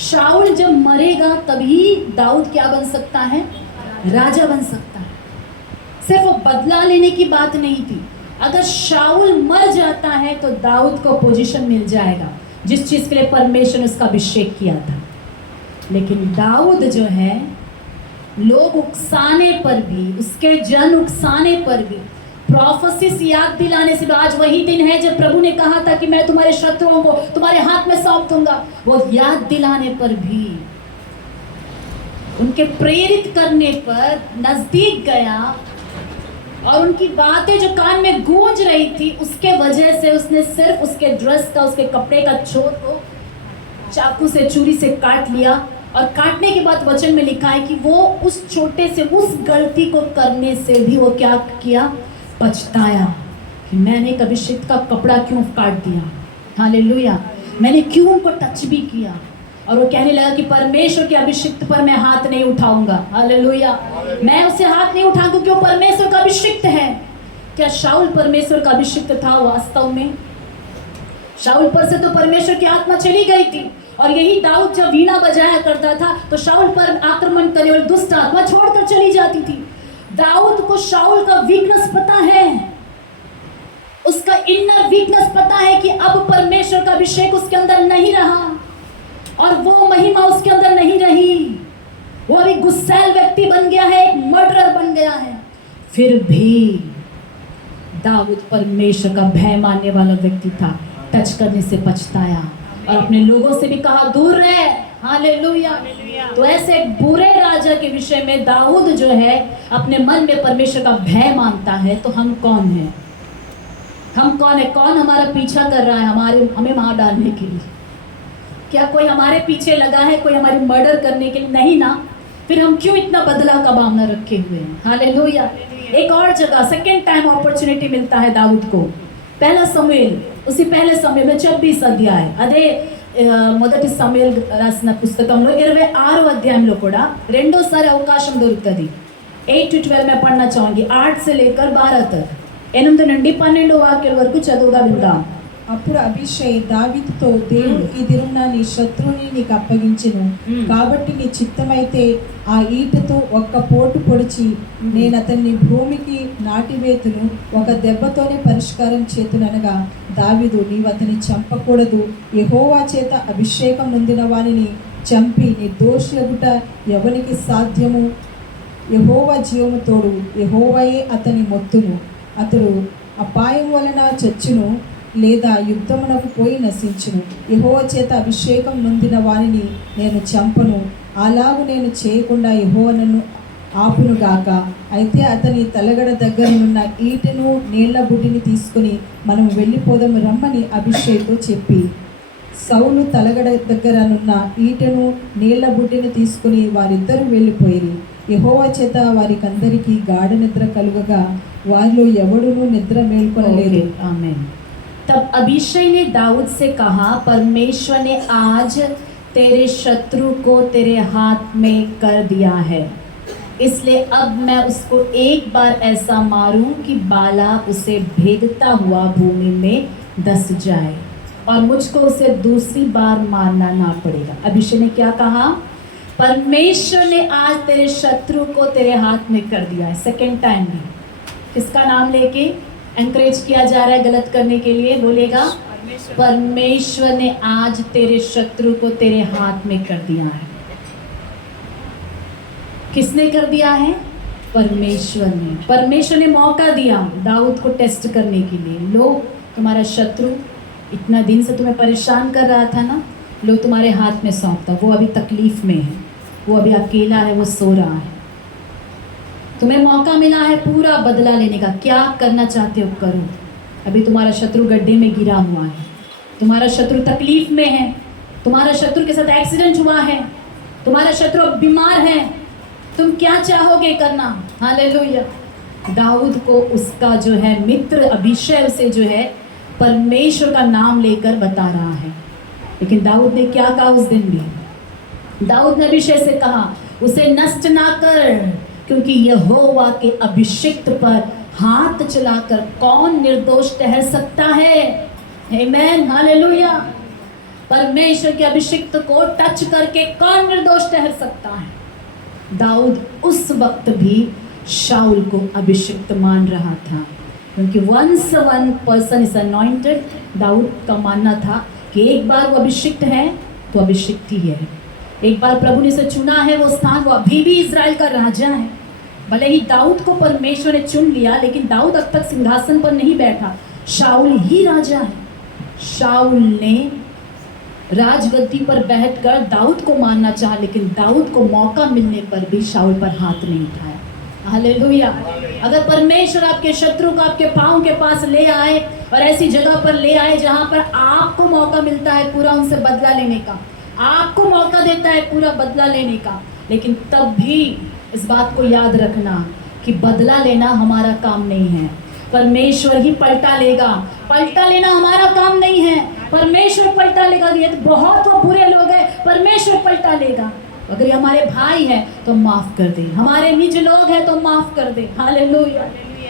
शाऊल जब मरेगा तभी दाऊद क्या बन सकता है? राजा बन सकता है। सिर्फ वो बदला लेने की बात नहीं थी, अगर शाऊल मर जाता है तो दाऊद को पोजीशन मिल जाएगा जिस चीज़ के लिए परमेश्वर ने उसका अभिषेक किया था। लेकिन दाऊद जो है, लोग उकसाने पर भी, उसके जन उकसाने पर भी, प्रोफेसिस याद दिलाने से, आज वही दिन है जब प्रभु ने कहा था कि मैं तुम्हारे शत्रुओं को तुम्हारे हाथ में सौंप दूंगा, वो याद दिलाने पर भी, उनके प्रेरित करने पर नजदीक गया और उनकी बातें जो कान में गूंज रही थी उसके वजह से उसने सिर्फ उसके ड्रेस का, उसके कपड़े का छोर को चाकू से, छुरी से काट लिया। और काटने के बाद वचन में लिखा है कि वो उस छोटे से उस गलती को करने से भी वो क्या किया? पछताया कि मैंने एक अभिषिक्त का कपड़ा क्यों काट दिया। हालेलुया। मैंने क्यों उनको टच भी किया। और वो कहने लगा कि परमेश्वर के अभिषिक्त पर मैं हाथ नहीं उठाऊंगा। हालेलुया। मैं उसे हाथ नहीं उठाऊंगा क्योंकि वो परमेश्वर का अभिषिक्त है। क्या शाऊल परमेश्वर का अभिषिक्त था? वास्तव में शाऊल पर से तो परमेश्वर की आत्मा चली गई थी। और यही दाऊद जब वीणा बजाया करता था तो शाऊल पर आक्रमण करने वाली दुष्ट आत्मा छोड़कर चली जाती थी। दाऊद को शाऊल का वीकनेस पता है, उसका इनर वीकनेस पता है कि अब परमेश्वर का अभिषेक उसके अंदर नहीं रहा और वो महिमा उसके अंदर नहीं रही। वो अभी गुस्सैल व्यक्ति बन गया है, एक मर्डरर बन गया है। फिर भी दाऊद परमेश्वर का भय मानने वाला व्यक्ति था, टच करने से पछताया और अपने लोगों से भी कहा दूर रहे। हालेलुया। तो ऐसे बुरे राजा के विषय में दाऊद जो है अपने मन में परमेश्वर का भय मानता है। तो हम कौन है? हम कौन है? कौन हमारा पीछा कर रहा है हमें मार डालने के लिए? क्या कोई हमारे पीछे लगा है, कोई हमारी मर्डर करने के लिए? नहीं ना। फिर हम क्यों इतना बदला का भावना रखे हुए हैं? हालेलुया। एक और जगह सेकेंड टाइम अपॉर्चुनिटी मिलता है दाऊद को। पहला समूएल, उसी पहले సమూయేలు 26 అధ్యాయం, అదే మొదటి సమూయేలు రాసిన పుస్తకంలో 26వ అధ్యాయంలో కూడా రెండోసారి అవకాశం దొరుకుతుంది। 8 to 12 मैं पढ़ना चाहूंगी, 8 से लेकर 12 तक, 8 నుండి 12 వాక్యాల వరకు చదువుగా విందాం। అప్పుడు అభిషై దావీదుతో, దేవుడు ఈ దినమున నీ శత్రువుని నీకు అప్పగించెను, కాబట్టి నీ చిత్తమైతే ఆ ఈటతో ఒక్క పోటు పొడిచి నేను అతన్ని భూమికి నాటివేతును, ఒక దెబ్బతోనే పరిష్కారం చేతుననగా దావీదు, నీవు అతన్ని చంపకూడదు, యెహోవా చేత అభిషేకం నొందిన వానిని చంపి నిర్దోషులగుట ఎవనికి సాధ్యము? యెహోవా జీవము తోడు, యెహోవాయే అతని మొత్తును, అతడు అపాయం వలన చచ్చును లేదా యుద్ధమునకు పోయి నశించును, యెహోవా చేత అభిషేకం నొందిన వారిని నేను చంపను, అలాగు నేను చేయకుండా యెహోవా నన్ను ఆపునుగాక। అయితే అతని తలగడ దగ్గరనున్న ఈటెను నీళ్ల బుడ్డిని తీసుకుని మనం వెళ్ళిపోదాము రమ్మని అభిషేక్తో చెప్పి, సౌలు తలగడ దగ్గరనున్న ఈటెను నీళ్ల బుడ్డిని తీసుకుని వారిద్దరూ వెళ్ళిపోయిరి। యెహోవా చేత వారికందరికీ గాఢ నిద్ర కలుగగా వారిలో ఎవడునూ నిద్ర మేల్కొనలేదు। आमीन। तब अबीशै ने दाऊद से कहा, परमेश्वर ने आज तेरे शत्रु को तेरे हाथ में कर दिया है, इसलिए अब मैं उसको एक बार ऐसा मारूं कि बाला उसे भेदता हुआ भूमि में धंस जाए और मुझको उसे दूसरी बार मारना ना पड़ेगा। अबीशै ने क्या कहा? परमेश्वर ने आज तेरे शत्रु को तेरे हाथ में कर दिया है। सेकेंड टाइम भी किसका नाम लेके एनकरेज किया जा रहा है गलत करने के लिए? बोलेगा, परमेश्वर ने आज तेरे शत्रु को तेरे हाथ में कर दिया है। किसने कर दिया है? परमेश्वर ने। परमेश्वर ने मौका दिया दाऊद को टेस्ट करने के लिए। लो, तुम्हारा शत्रु इतना दिन से तुम्हें परेशान कर रहा था ना, लो तुम्हारे हाथ में सौंपता, वो अभी तकलीफ में है, वो अभी अकेला है, वो सो रहा है। तुम्हें मौका मिला है पूरा बदला लेने का। क्या करना चाहते हो करो। अभी तुम्हारा शत्रु गड्ढे में गिरा हुआ है, तुम्हारा शत्रु तकलीफ में है, तुम्हारा शत्रु के साथ एक्सीडेंट हुआ है, तुम्हारा शत्रु अब बीमार है। तुम क्या चाहोगे करना? हालेलुया। दाऊद को उसका जो है मित्र अभिषय उसे जो है परमेश्वर का नाम लेकर बता रहा है। लेकिन दाऊद ने क्या कहा उस दिन भी? दाऊद ने अभिषय से कहा उसे नष्ट ना कर, क्योंकि यहोवा के अभिषिक्त पर हाथ चलाकर कौन निर्दोष ठहर सकता है? आमेन, हालेलुया। परमेश्वर के अभिषिक्त को टच करके कौन निर्दोष ठहर सकता है? दाऊद उस वक्त भी शाऊल को अभिषिक्त मान रहा था, क्योंकि once one person is anointed. दाऊद का मानना था कि एक बार वो अभिषिक्त है तो अभिषिक्त ही है। एक बार प्रभु ने उसे चुना है वो स्थान, वो अभी भी इजराइल का राजा है। भले ही दाऊद को परमेश्वर ने चुन लिया, लेकिन दाऊद अब तक सिंहासन पर नहीं बैठा, शाऊल ही राजा है। शाऊल ने राजगद्दी पर बैठकर दाऊद को मारना चाहा, लेकिन दाऊद को मौका मिलने पर भी शाऊल पर हाथ नहीं उठाया। हालेलुया। अगर परमेश्वर आपके शत्रु को आपके पाँव के पास ले आए और ऐसी जगह पर ले आए जहाँ पर आपको मौका मिलता है पूरा उनसे बदला लेने का, आपको मौका देता है पूरा बदला लेने का, लेकिन तब भी इस बात को याद रखना कि बदला लेना हमारा काम नहीं है, परमेश्वर ही पलटा लेगा। पलटा लेना हमारा काम नहीं है, परमेश्वर पलटा लेगा। ये तो बहुत वो बुरे लोग हैं, परमेश्वर पलटा लेगा। अगर ये हमारे भाई हैं तो माफ कर दे, हमारे निज लोग हैं तो माफ कर दे। हालेलुया।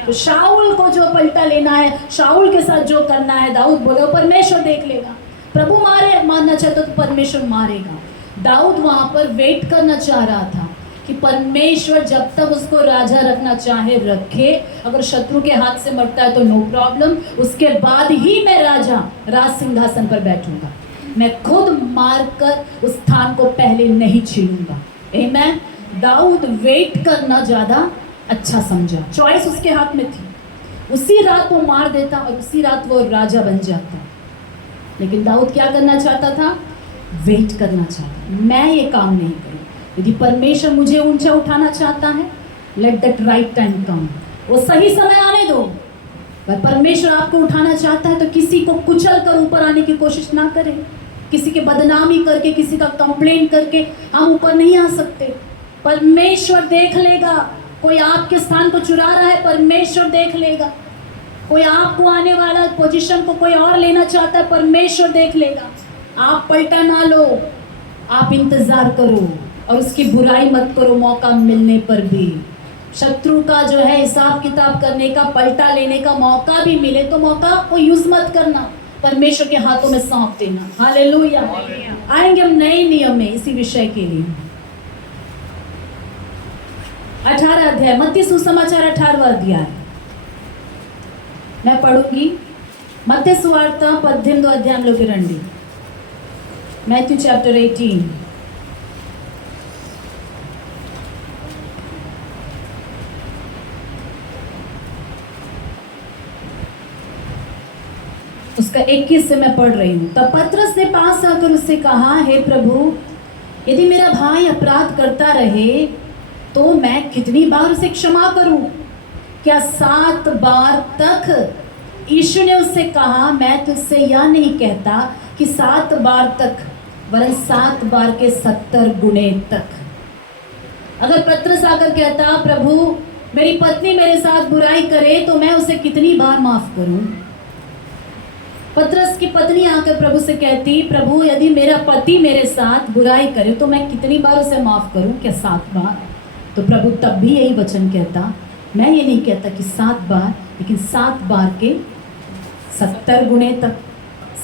तो शाऊल को जो पलटा लेना है, शाऊल के साथ जो करना है, दाऊद बोले परमेश्वर देख लेगा। प्रभु मारना चाहता तो परमेश्वर मारेगा। दाऊद वहां पर वेट करना चाह रहा था कि परमेश्वर जब तक उसको राजा रखना चाहे रखे, अगर शत्रु के हाथ से मरता है तो नो प्रॉब्लम, उसके बाद ही मैं राज सिंहासन पर बैठूंगा। मैं खुद मारकर उस स्थान को पहले नहीं छीनूंगा। आमेन। दाऊद वेट करना ज़्यादा अच्छा समझा, चॉइस उसके हाथ में थी। उसी रात वो मार देता और उसी रात वो राजा बन जाता। लेकिन दाऊद क्या करना चाहता था? वेट करना चाहता। मैं ये काम नहीं करूँ। यदि परमेश्वर मुझे ऊंचा उठाना चाहता है, लेट दैट राइट टाइम कम, वो सही समय आने दो। पर परमेश्वर आपको उठाना चाहता है तो किसी को कुचल कर ऊपर आने की कोशिश ना करें। किसी के बदनामी करके, किसी का कंप्लेंट करके हम ऊपर नहीं आ सकते। परमेश्वर देख लेगा। कोई आपके स्थान को चुरा रहा है, परमेश्वर देख लेगा। कोई आपको आने वाला पोजीशन को कोई और लेना चाहता है, परमेश्वर देख लेगा। आप पलटा ना लो, आप इंतजार करो और उसकी बुराई मत करो। मौका मिलने पर भी शत्रु का जो है हिसाब किताब करने का, पलटा लेने का मौका भी मिले तो मौका को यूज मत करना, परमेश्वर के हाथों में सौंप देना। हालेलुया। आएंगे हम नए नियम में इसी विषय के लिए। 18 अध्याय, मत्ती सुसमाचार 18वां अध्याय मैं पढ़ूंगी। मत्ती सुवार्త 18వ అధ్యాయంలోకి రండి। Matthew chapter 18। उसका 21 से मैं पढ़ रही हूँ। तब पतरस ने पास आकर उससे कहा, हे प्रभु, यदि मेरा भाई अपराध करता रहे तो मैं कितनी बार उसे क्षमा करूं? क्या 7 बार तक? यीशु ने उससे कहा, मैं तुझसे यह नहीं कहता कि 7 बार तक, वरन 7 बार के 70 गुणे तक। अगर पतरस आकर कहता, प्रभु मेरी पत्नी मेरे साथ बुराई करे तो मैं उसे कितनी बार माफ करूं? पतरस की पत्नी आकर प्रभु से कहती, प्रभु यदि मेरा पति मेरे साथ बुराई करे तो मैं कितनी बार उसे माफ करूं? क्या 7 बार? तो प्रभु तब भी यही वचन कहता, मैं ये नहीं कहता कि 7 बार, लेकिन 7 बार के 70 गुणे तक।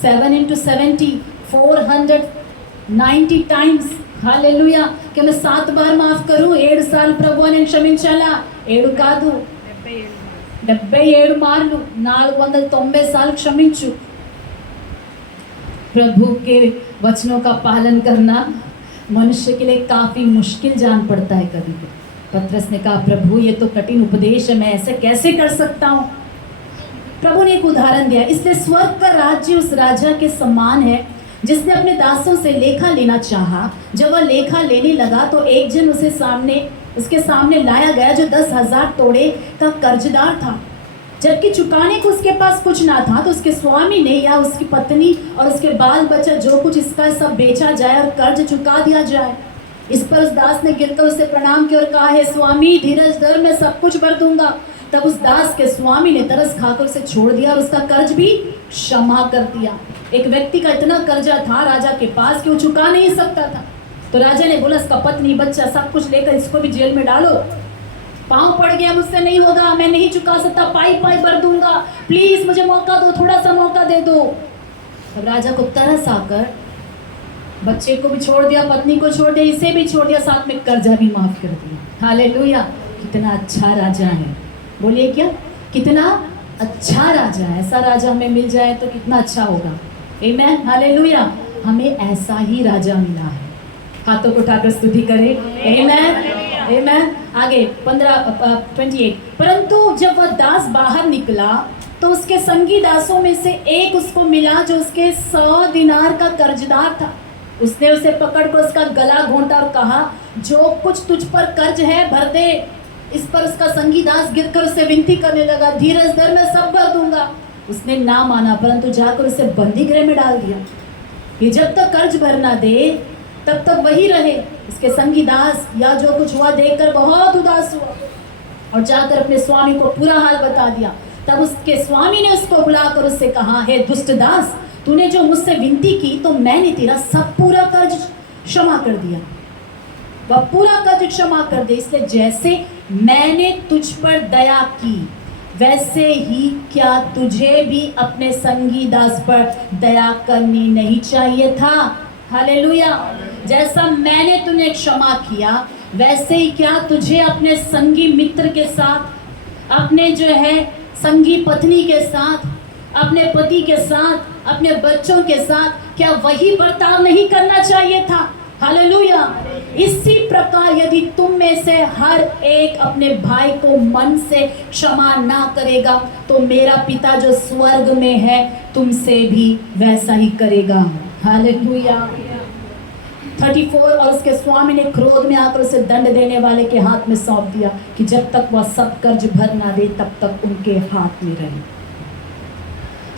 7 into 70, 490 टाइम्स। हालेलुया। कि मैं 7 बार माफ करूं? 7 సార్లు ప్రభు నేను క్షమించాలా? 7 కాదు, 77 మార్లు, 490 साल क्षमिंचु। प्रभु के वचनों का पालन करना मनुष्य के लिए काफी मुश्किल जान पड़ता है कभी कभी। पतरस ने कहा, प्रभु ये तो कठिन उपदेश है, मैं ऐसे कैसे कर सकता हूँ? प्रभु ने एक उदाहरण दिया, इसलिए स्वर्ग का राज्य उस राजा के समान है जिसने अपने दासों से लेखा लेना चाहा। जब वह लेखा लेने लगा तो एक जन उसके सामने लाया गया जो 10,000 तोड़े का कर्जदार था। जबकि चुकाने को उसके पास कुछ ना था, तो उसके स्वामी ने या उसकी पत्नी और उसके बाल बच्चा जो कुछ इसका सब बेचा जाए और कर्ज चुका दिया जाए। इस पर उस दास ने गिरकर उसे प्रणाम किया और कहा, हे स्वामी, धीरज धर, मैं सब कुछ भर दूंगा। तब उस दास के स्वामी ने तरस खाकर उसे छोड़ दिया और उसका कर्ज भी क्षमा कर दिया। एक व्यक्ति का इतना कर्जा था राजा के पास कि वो चुका नहीं सकता था। तो राजा ने बोला, इसका पत्नी बच्चा सब कुछ लेकर इसको भी जेल में डालो। पाँव पड़ गया, मुझसे नहीं होगा, मैं नहीं चुका सकता, पाई पाई भर दूंगा, प्लीज मुझे मौका दो, थोड़ा सा मौका दे दो। तब राजा को तरस आकर बच्चे को भी छोड़ दिया, पत्नी को छोड़ दिया, इसे भी छोड़ दिया, साथ में कर्जा भी माफ कर दिया। हालेलुया, कितना अच्छा राजा है। बोलिए क्या, कितना अच्छा राजा है। ऐसा राजा हमें मिल जाए तो कितना अच्छा होगा। आमेन, हालेलुया। हमें ऐसा ही राजा मिला है। हाथों को उठाकर स्तुति करें। आमेन, आमेन। आगे 28। परंतु जब वह दास बाहर निकला तो उसके संगी दासों में से एक उसको मिला जो उसके 100 दिनार का कर्जदार था। उसने उसे पकड़कर उसका गला घोंटा और कहा, जो कुछ तुझ पर कर्ज है भर दे। इस पर उसका संगी दास गिरकर उसे विनती करने लगा, धीरज धर, मैं सब भर दूंगा। उसने ना माना, परंतु जाकर उसे बंदी गृह में डाल दिया। ये जब तक कर्ज भरना दे तब तक वही रहे। इसके संगी दास या जो कुछ हुआ देखकर बहुत उदास हुआ और जाकर अपने स्वामी को पूरा हाल बता दिया। तब उसके स्वामी ने उसको बुलाकर उससे कहा, हे दुष्ट दास, तूने जो मुझसे विनती की तो मैंने तेरा सब पूरा कर्ज क्षमा कर दिया। वह पूरा कर्ज क्षमा कर दे। इसलिए जैसे मैंने तुझ पर दया की वैसे ही क्या तुझे भी अपने संगी दास पर दया करनी नहीं चाहिए था। हालेलुया। जैसा मैंने तुझे क्षमा किया वैसे ही क्या तुझे अपने संगी मित्र के साथ, अपने जो है संगी पत्नी के साथ, अपने पति के साथ, अपने बच्चों के साथ क्या वही बर्ताव नहीं करना चाहिए था। हालेलुया। इसी प्रकार यदि तुम में से हर एक अपने भाई को मन से क्षमा ना करेगा तो मेरा पिता जो स्वर्ग में है तुमसे भी वैसा ही करेगा। हालेलुया। 34। और उसके स्वामी ने क्रोध में आकर उसे दंड देने वाले के हाथ में सौंप दिया कि जब तक वह सब कर्ज भर ना दे तब तक उनके हाथ में रहे।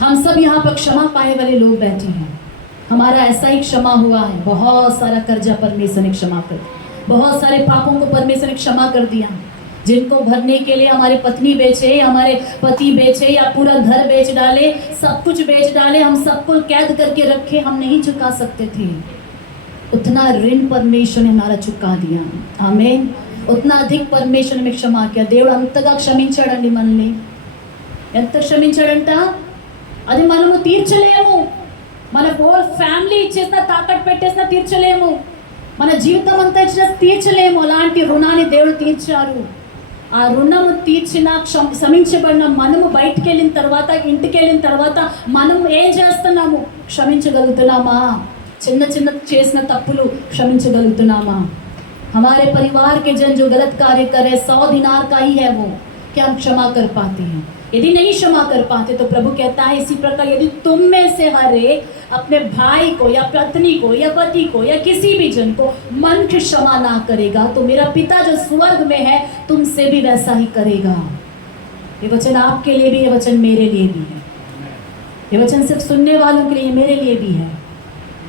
हम सब यहाँ पर क्षमा पाए वाले लोग बैठे हैं। हमारा ऐसा ही क्षमा हुआ है। बहुत सारा कर्जा परमेश्वर ने क्षमा कर दिया, बहुत सारे पापों को परमेश्वर ने क्षमा कर दिया, जिनको भरने के लिए हमारे पत्नी बेचे, हमारे पति बेचे या पूरा घर बेच डाले, सब कुछ बेच डाले, हम सबको कैद करके रखे, हम नहीं चुका सकते थे। उतना ऋण परमेश्वर ने हमारा चुका दिया। आमीन। उतना अधिक परमेश्वर ने क्षमा किया। దేవుడు అంతగా క్షమించాడండి మనల్ని। ఎంత క్షమించాడంట, అది మనము తీర్చలేము। మన హోల్ ఫ్యామిలీ ఇచ్చేసినా, తాకట్టు పెట్టేసినా తీర్చలేము। మన జీవితం అంతా ఇచ్చినా తీర్చలేము। అలాంటి రుణాన్ని దేవుడు తీర్చారు। ఆ రుణము తీర్చిన క్షమించబడిన మనము బయటికి వెళ్ళిన తర్వాత, ఇంటికి వెళ్ళిన తర్వాత మనం ఏం చేస్తున్నాము? క్షమించగలుగుతున్నామా? చిన్న చిన్న చేసిన తప్పులు క్షమించగలుగుతున్నామా? हमारे परिवार के जन जो गलत कार्य करे 100 दिनार का ही है वो, क्या हम क्षमा कर पाते हैं? यदि नहीं क्षमा कर पाते तो प्रभु कहता है इसी प्रकार यदि तुम में से हर एक अपने भाई को या पत्नी को या पति को या किसी भी जन को मन की क्षमा ना करेगा तो मेरा पिता जो स्वर्ग में है तुमसे भी वैसा ही करेगा। ये वचन आपके लिए भी, ये वचन मेरे लिए भी है। ये वचन सिर्फ सुनने वालों के लिए, मेरे लिए भी है।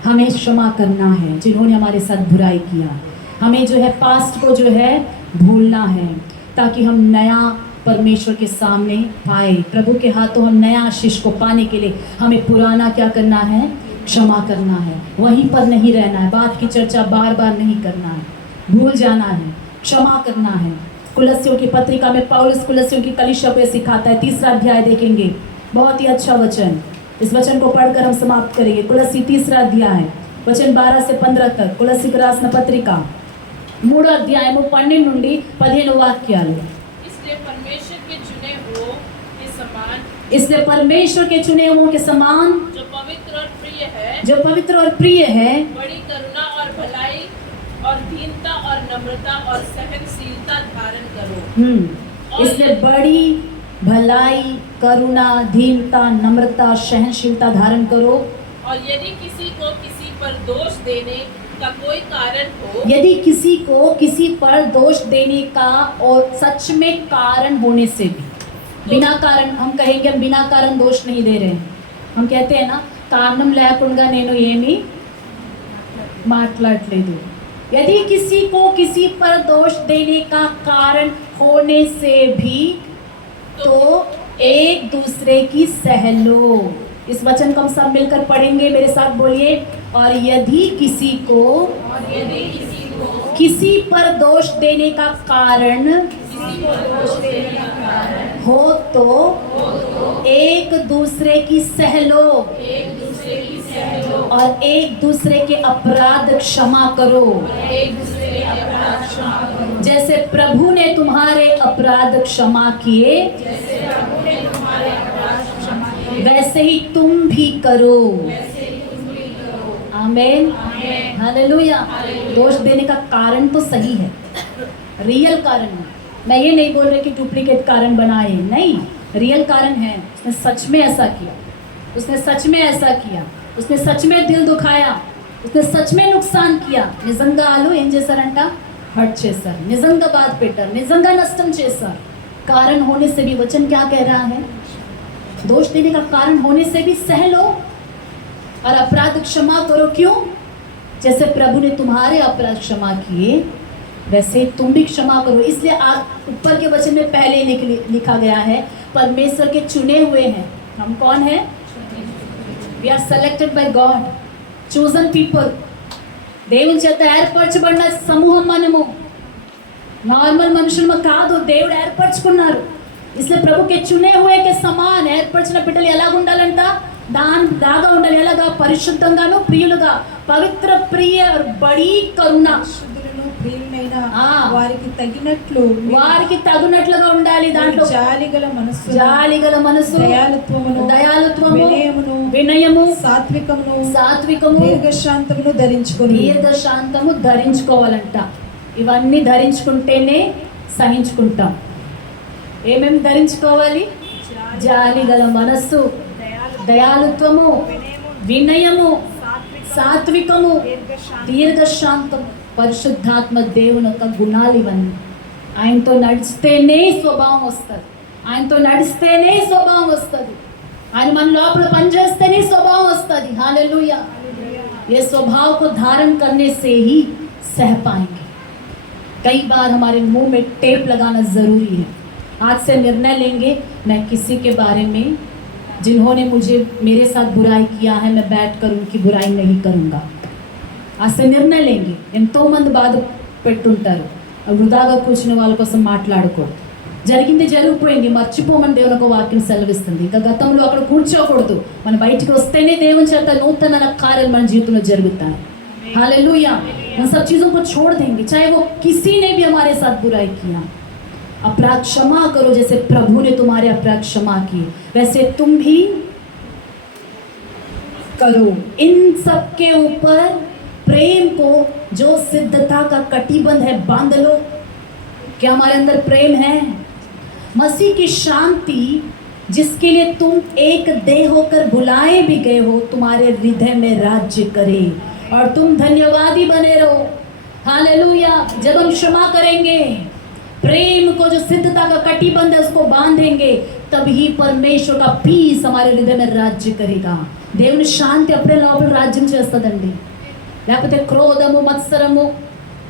हमें क्षमा करना है जिन्होंने हमारे साथ बुराई किया। हमें जो है पास्ट को जो है भूलना है ताकि हम नया परमेश्वर के सामने पाए। प्रभु के हाथों हम नया आशीष को पाने के लिए हमें पुराना क्या करना है? क्षमा करना है। वहीं पर नहीं रहना है, बात की चर्चा बार बार नहीं करना है, भूल जाना है, क्षमा करना है। कुलस्सियों की पत्रिका में पौलुस कुलस्सियों की कलीसिया को सिखाता है। 3रा अध्याय देखेंगे, बहुत ही अच्छा वचन। इस वचन को पढ़कर हम समाप्त करेंगे। कुलस्सी 3रा अध्याय वचन 12 से 15 तक। కులస్సీకి రాసిన పత్రిక 3వ అధ్యాయము 12 నుండి 15 వాక్యాలు। इसलिए परमेश्वर के चुने हुओं के समान, इसलिए परमेश्वर के चुने हुओं के समान जो पवित्र और प्रिय है, जो पवित्र और प्रिय है, बड़ी करुणा और भलाई और दीनता और नम्रता और सहनशीलता धारण करो। इसलिए बड़ी भलाई, करुणा, दीनता, नम्रता, सहनशीलता धारण करो। और यदि किसी को किसी पर दोष देने का कोई कारण हो, यदि किसी को किसी पर दोष देने का और सच में कारण होने से भी, बिना कारण, हम कहेंगे हम बिना कारण दोष नहीं दे रहे हैं, हम कहते हैं ना కారణం లేకుండా నేను ఏమీ మాట్లాడలేదు. यदि किसी को किसी पर दोष देने का कारण होने से भी तो एक दूसरे की सह लो. इस वचन को हम सब मिलकर पढ़ेंगे, मेरे साथ बोलिए. और यदि किसी को किसी पर दोष देने का कारण हो तो एक दूसरे की सह लो और एक दूसरे के अपराध क्षमा करो, जैसे प्रभु ने तुम्हारे अपराध क्षमा किए वैसे ही तुम भी करो. आमेन, हालेलुया. दोष देने का कारण तो सही है, रियल कारण है. मैं ये नहीं बोल रही कि डुप्लीकेट कारण बनाए, नहीं, रियल कारण है. उसने सच में ऐसा किया, उसने सच में ऐसा किया, उसने सच में दिल दुखाया, उसने सच में नुकसान किया. నిజంగా ఆలు ఏం చేశారంట? हर्ट చేశారు, నిజంగా బాధ పెట్టారు, నిజంగా నష్టం చేశారు. कारण होने से भी वचन क्या कह रहा है? दोष देने का कारण होने से भी सह लो और अपराध क्षमा करो. क्यों? जैसे प्रभु ने तुम्हारे अपराध क्षमा किए वैसे तुम भी क्षमा करो. इसलिए आप ऊपर के वचन में पहले लिखा गया है परमेश्वर के चुने हुए हैं. हम कौन हैं? We are selected by God, chosen people. దేవుని చేత ఏర్పరచబడిన సమూహం మనము. నార్మల్ మనుషులు కాదు, దేవుడు ఏర్పరచుకున్నారు. इसलिए प्रभु के चुने हुए के समान ఏర్పరచిన బిడ్డలు ఎలా ఉండాలంట? దాని లాగా ఉండాలి. ఎలాగా? పరిశుద్ధంగాను ప్రియులుగా, పవిత్ర ప్రియ బడి కరుణ, శుద్ధులను ప్రియులైన ఆ. వారికి తగినట్లు వారికి తగినట్లుగా ఉండాలి. దాంట్లో జాలిగల మనస్సు, జాలిగల మనసు, దయాలుత్వము, వినయము, సాత్వికము, దీర్ఘశాంతమును ధరించుకొని దీర్ఘశాంతము ధరించుకోవాలంట. ఇవన్నీ ధరించుకుంటేనే సహించుకుంటాం. ఏమేమి ధరించుకోవాలి? జాలిగల మనస్సు, దయాలుత్వము, వినయము, సాత్వికము, దీర్ఘశాంతం, పరిశుద్ధాత్మ దేవుని యొక్క గుణాలు ఇవన్నీ. ఆయనతో నడిస్తేనే స్వభావం వస్తుంది, ఆయనతో నడిస్తేనే స్వభావం వస్తుంది, ఆయన మన లోపల పనిచేస్తేనే స్వభావం వస్తుంది. हालेलुया. ये स्वभाव को धारण करने से ही सह पाएंगे. कई बार हमारे मुंह में टेप लगाना ज़रूरी है. आज से निर्णय लेंगे, मैं किसी के बारे में जिन्होंने मुझे मेरे साथ बुराई किया है मैं बैठ कर उनकी बुराई नहीं करूँगा. आज से निर्णय लेंगे. ఎంతో మంది బాధ పెట్టుంటారు, వృధాగా కూర్చున్న వాళ్ళ కోసం మాట్లాడకూడదు. జరిగింది జరిగిపోయింది, మర్చిపోమని దేవుని ఒక వాక్యం సెలవిస్తుంది. ఇంకా గతంలో అక్కడ కూర్చోకూడదు. మనం బయటికి వస్తేనే దేవుని చేత నూతన కార్యాలు మన జీవితంలో జరుగుతాయి. हालेलुया. उन सब चीज़ों को छोड़ देंगे, चाहे वो किसी ने भी हमारे साथ बुराई किया. अपराध क्षमा करो, जैसे प्रभु ने तुम्हारे अपराध क्षमा किए वैसे तुम भी करो. इन सब के ऊपर प्रेम को जो सिद्धता का कटिबंध है बांध लो. क्या हमारे अंदर प्रेम है? मसीह की शांति जिसके लिए तुम एक देह होकर बुलाए भी गए हो तुम्हारे हृदय में राज्य करे और तुम धन्यवादी बने रहो. हालेलुया. जब हम क्षमा करेंगे, प्रेम को जो सिद्धता का कटिबंध है उसको बांधेंगे, तभी परमेश्वर का पीस हमारे हृदय में राज्य करेगा. దేవుని శాంతి అప్పుడే లోపల రాజ్యం చేస్తుందండి. లేకపోతే క్రోధము, మత్సరము,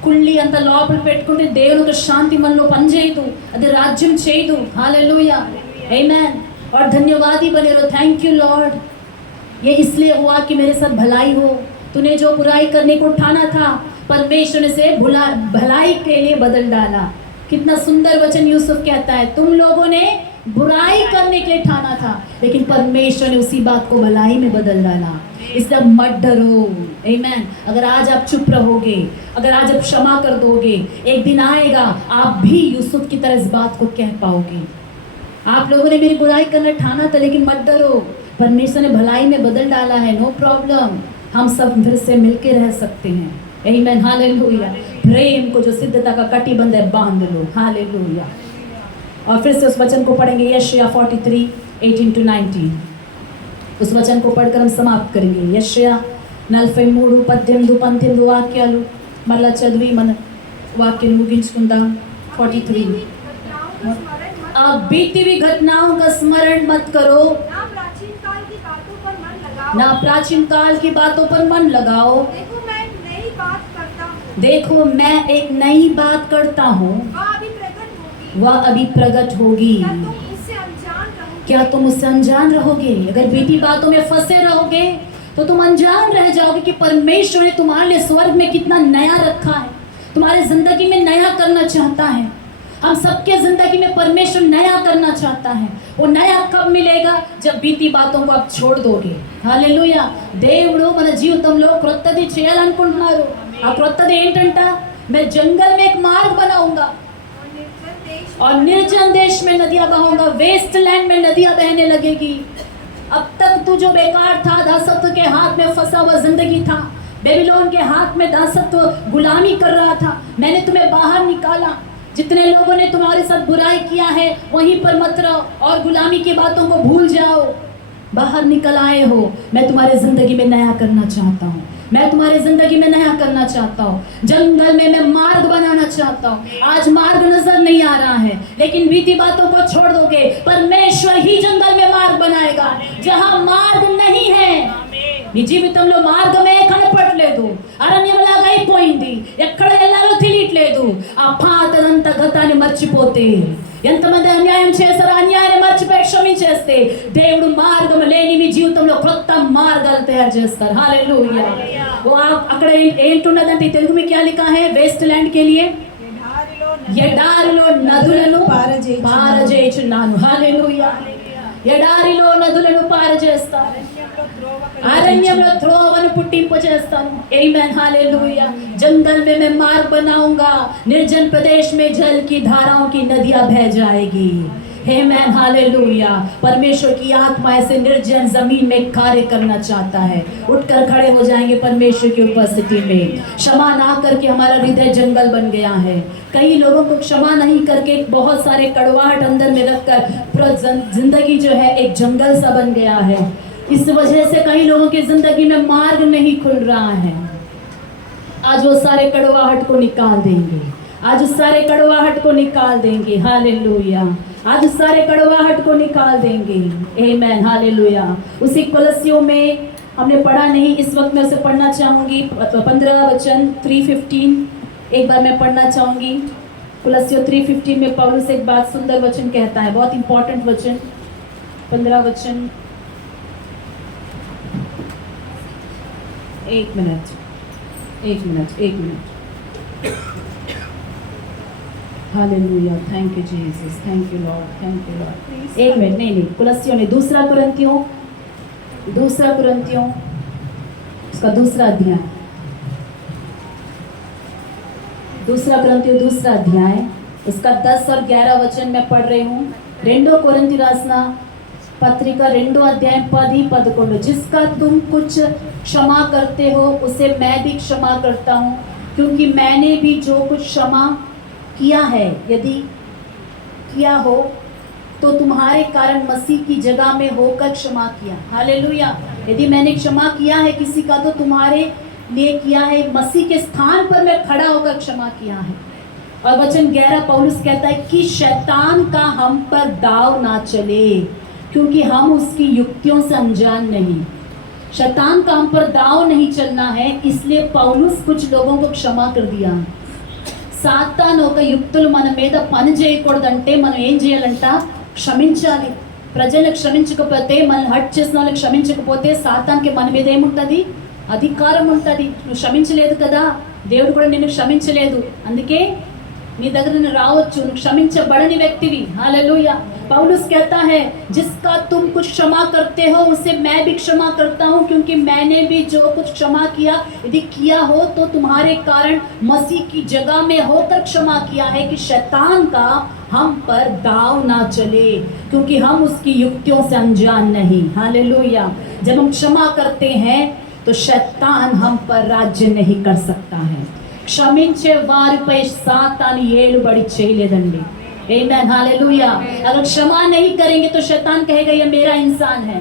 కుళ్ళి అంత లోపల పెట్టుకుంటే దేవుని యొక్క శాంతి మనలో పనిచేయదు, అది రాజ్యం చేయదు. हालेलुया. आमेन. और धन्यवादी बने रहो. थैंक यू लॉर्ड, ये इसलिए हुआ कि मेरे साथ भलाई हो. तूने जो बुराई करने को ठाना था परमेश्वर ने से भलाई के लिए बदल डाला. कितना सुंदर वचन यूसुफ कहता है, तुम लोगों ने बुराई करने के लिए ठाना था लेकिन परमेश्वर ने उसी बात को भलाई में बदल डाला. इसलिए मत डरो. आमेन. अगर आज आप चुप रहोगे, अगर आज आप क्षमा कर दोगे, एक दिन आएगा आप भी यूसुफ की तरह इस बात को कह पाओगे. आप लोगों ने मेरी बुराई करना ठाना था लेकिन मत डरो, परमेश्वर ने भलाई में बदल डाला है. नो प्रॉब्लम, हम सब फिर से मिलके रह सकते हैं. आमेन. हालेलुया. प्रेम को जो सिद्धता का कटिबंध है बांध लो. हालेलुया. और फिर से उस वचन को पढ़ेंगे, यशायाह 43:18-19. उस वचन को पढ़कर हम समाप्त करेंगे. यशायाह 43-18 వాక్యాలు మళ్ళా చదివి మన వాక్యం ముగించుకుందాం. 43 घटनाओं का स्मरण मत आप बीती हुई घटनाओं का स्मरण मत करो, ना प्राचीन काल की बातों पर मन लगाओ। ना प्राचीन काल की बातों पर मन लगाओ। देखो मैं एक नई बात करता हूँ, देखो मैं एक नई बात करता हूँ, वह अभी प्रकट होगी। वह अभी प्रकट होगी। क्या तुम इससे अनजान रहोगे? क्या तुम उससे अनजान रहोगे? अगर बीती बातों में फंसे रहोगे तो तुम अनजान रह जाओगे कि परमेश्वर ने तुम्हारे लिए स्वर्ग में कितना नया रखा है, तुम्हारे जिंदगी में नया करना चाहता है। हम सबके जिंदगी में परमेश्वर नया करना चाहता है। वो नया कब मिलेगा? जब बीती बातों को आप छोड़ दोगे। హల్లెలూయా. దేవుడు మన జీవితంలో క్రొత్తది చేయాలనుకుంటున్నారు. ఆ క్రొత్తది ఏంటంట? मैं जंगल में एक मार्ग बनाऊंगा और निर्जन देश और निर्जन देश में नदियां बहाऊंगा, वेस्टलैंड में नदियां बहने लगेगी। अब तक तू जो बेकार था, दासत्व के हाथ में फंसा हुआ जिंदगी था, बेबीलोन के हाथ में दासत्व गुलामी कर रहा था, मैंने तुम्हें बाहर निकाला। जितने लोगों ने तुम्हारे साथ बुराई किया है वहीं पर मत रहो और गुलामी की बातों को भूल जाओ। बाहर निकल आए हो, मैं तुम्हारे जिंदगी में नया करना चाहता हूँ, मैं तुम्हारी जिंदगी में नया करना चाहता हूँ। जंगल में मैं मार्ग बनाना चाहता हूँ। आज मार्ग नजर नहीं आ रहा है, लेकिन बीती बातों को छोड़ दोगे, परमेश्वर ही जंगल में मार्ग बनाएगा। जहाँ मार्ग नहीं है, మీ జీవితంలో మార్గమే కనపడలేదు, అరణ్యంలాగా అయిపోయింది, ఎక్కడ వెళ్ళాలో తెలియట్లేదు. ఆ పాతదంతా గతాన్ని మర్చిపోతే, ఎంతమంది అన్యాయం చేశారో అన్యాయాన్ని మర్చిపోయి క్షమించేస్తే దేవుడు మార్గం లేని మీ జీవితంలో కొత్త మార్గాలు తయారు చేస్తారు. హల్లెలూయా. అక్కడ ఏంటున్నదంటే తెలుగు में क्या लिखा है? वेस्ट लैंड के लिए ఎడారిలో నదులను పారజేయుచున్నాను. హల్లెలూయా. ఎడారిలో నదులను పారజేస్తాను, अरण्यंలో త్రోవను పుట్టింపు చేస్తాను. Amen hallelujah. जंगल में मैं मार्ग बनाऊंगा, निर्जन प्रदेश में जल की धाराओं की नदियां बह जाएगी। Amen hallelujah. परमेश्वर की आत्मा ऐसे निर्जन जमीन में कार्य करना चाहता है। उठकर खड़े हो जाएंगे परमेश्वर की उपस्थिति में। क्षमा ना करके हमारा हृदय जंगल बन गया है। कई लोगों को क्षमा नहीं करके बहुत सारे कड़वाहट अंदर में रखकर पूरा जिंदगी जो है एक जंगल सा बन गया है। इस वजह से कई लोगों की जिंदगी में मार्ग नहीं खुल रहा है। आज वो सारे कड़वाहट को निकाल देंगे, आज उस सारे कड़वाहट को निकाल देंगे। हालेलुया. आज उस सारे कड़वाहट को निकाल देंगे। Amen hallelujah. उसी कुलस्सियों में हमने पढ़ा नहीं, इस वक्त मैं उसे पढ़ना चाहूँगी। 15 वचन 3:15 एक बार मैं पढ़ना चाहूँगी। कुलस्सियों 3:15 में पौलुस एक बात सुंदर वचन कहता है, बहुत इंपॉर्टेंट वचन। 15 वचन, एक minute. Hallelujah. Thank you Jesus, thank you Lord, thank you Lord. एक मिनट, नहीं कुलस्सियों ने दूसरा कुरिन्थियों उसका दूसरा अध्याय, दूसरा अध्याय उसका 10 और 11 वचन मैं पढ़ रही हूँ। 2 कोरिन्थी राసిన पत्रिका 2 अध्याय 10-11, जिसका तुम कुछ क्षमा करते हो उसे मैं भी क्षमा करता हूँ, क्योंकि मैंने भी जो कुछ क्षमा किया है, यदि किया हो तो तुम्हारे कारण मसीह की जगह में होकर क्षमा किया। हालेलुया. यदि मैंने क्षमा किया है किसी का तो तुम्हारे लिए किया है, मसीह के स्थान पर मैं खड़ा होकर क्षमा किया है। और वचन 11 पौलुस कहता है कि शैतान का हम पर दाव ना चले, क्योंकि हम उसकी युक्तियों से अनजान नहीं। शैतान का हम पर दाव नहीं चलना है, इसलिए पौलुस कुछ लोगों को क्षमा कर दिया। సాతాను ఒక యుక్తులు మన మీద పని చేయకూడదంటే మనం ఏం చేయాలంట? క్షమించాలి. ప్రజలను క్షమించకపోతే, మనల్ని హర్ట్ చేసిన వాళ్ళని క్షమించకపోతే సాతాన్కి మన మీద ఏముంటుంది? అధికారం ఉంటుంది. నువ్వు క్షమించలేదు కదా, దేవుడు కూడా నిన్ను క్షమించలేదు, అందుకే నీ దగ్గర నిన్ను రావచ్చు, నువ్వు క్షమించబడని వ్యక్తివి. हालेलुया. पौलुस कहता है जिसका तुम कुछ क्षमा करते हो उसे मैं भी क्षमा करता हूँ, क्योंकि मैंने भी जो कुछ क्षमा किया, यदि किया हो तो तुम्हारे कारण मसीह की जगह में होकर क्षमा किया है, कि शैतान का हम पर दाव ना चले, क्योंकि हम उसकी युक्तियों से अनजान नहीं। हालेलुया. जब हम क्षमा करते हैं तो शैतान हम पर राज्य नहीं कर सकता है. క్షమించే వారిపై సాతాను ఏలుబడి చేయలేదండి. Amen hallelujah. अगर क्षमा नहीं करेंगे तो शैतान कहेगा ये मेरा इंसान है,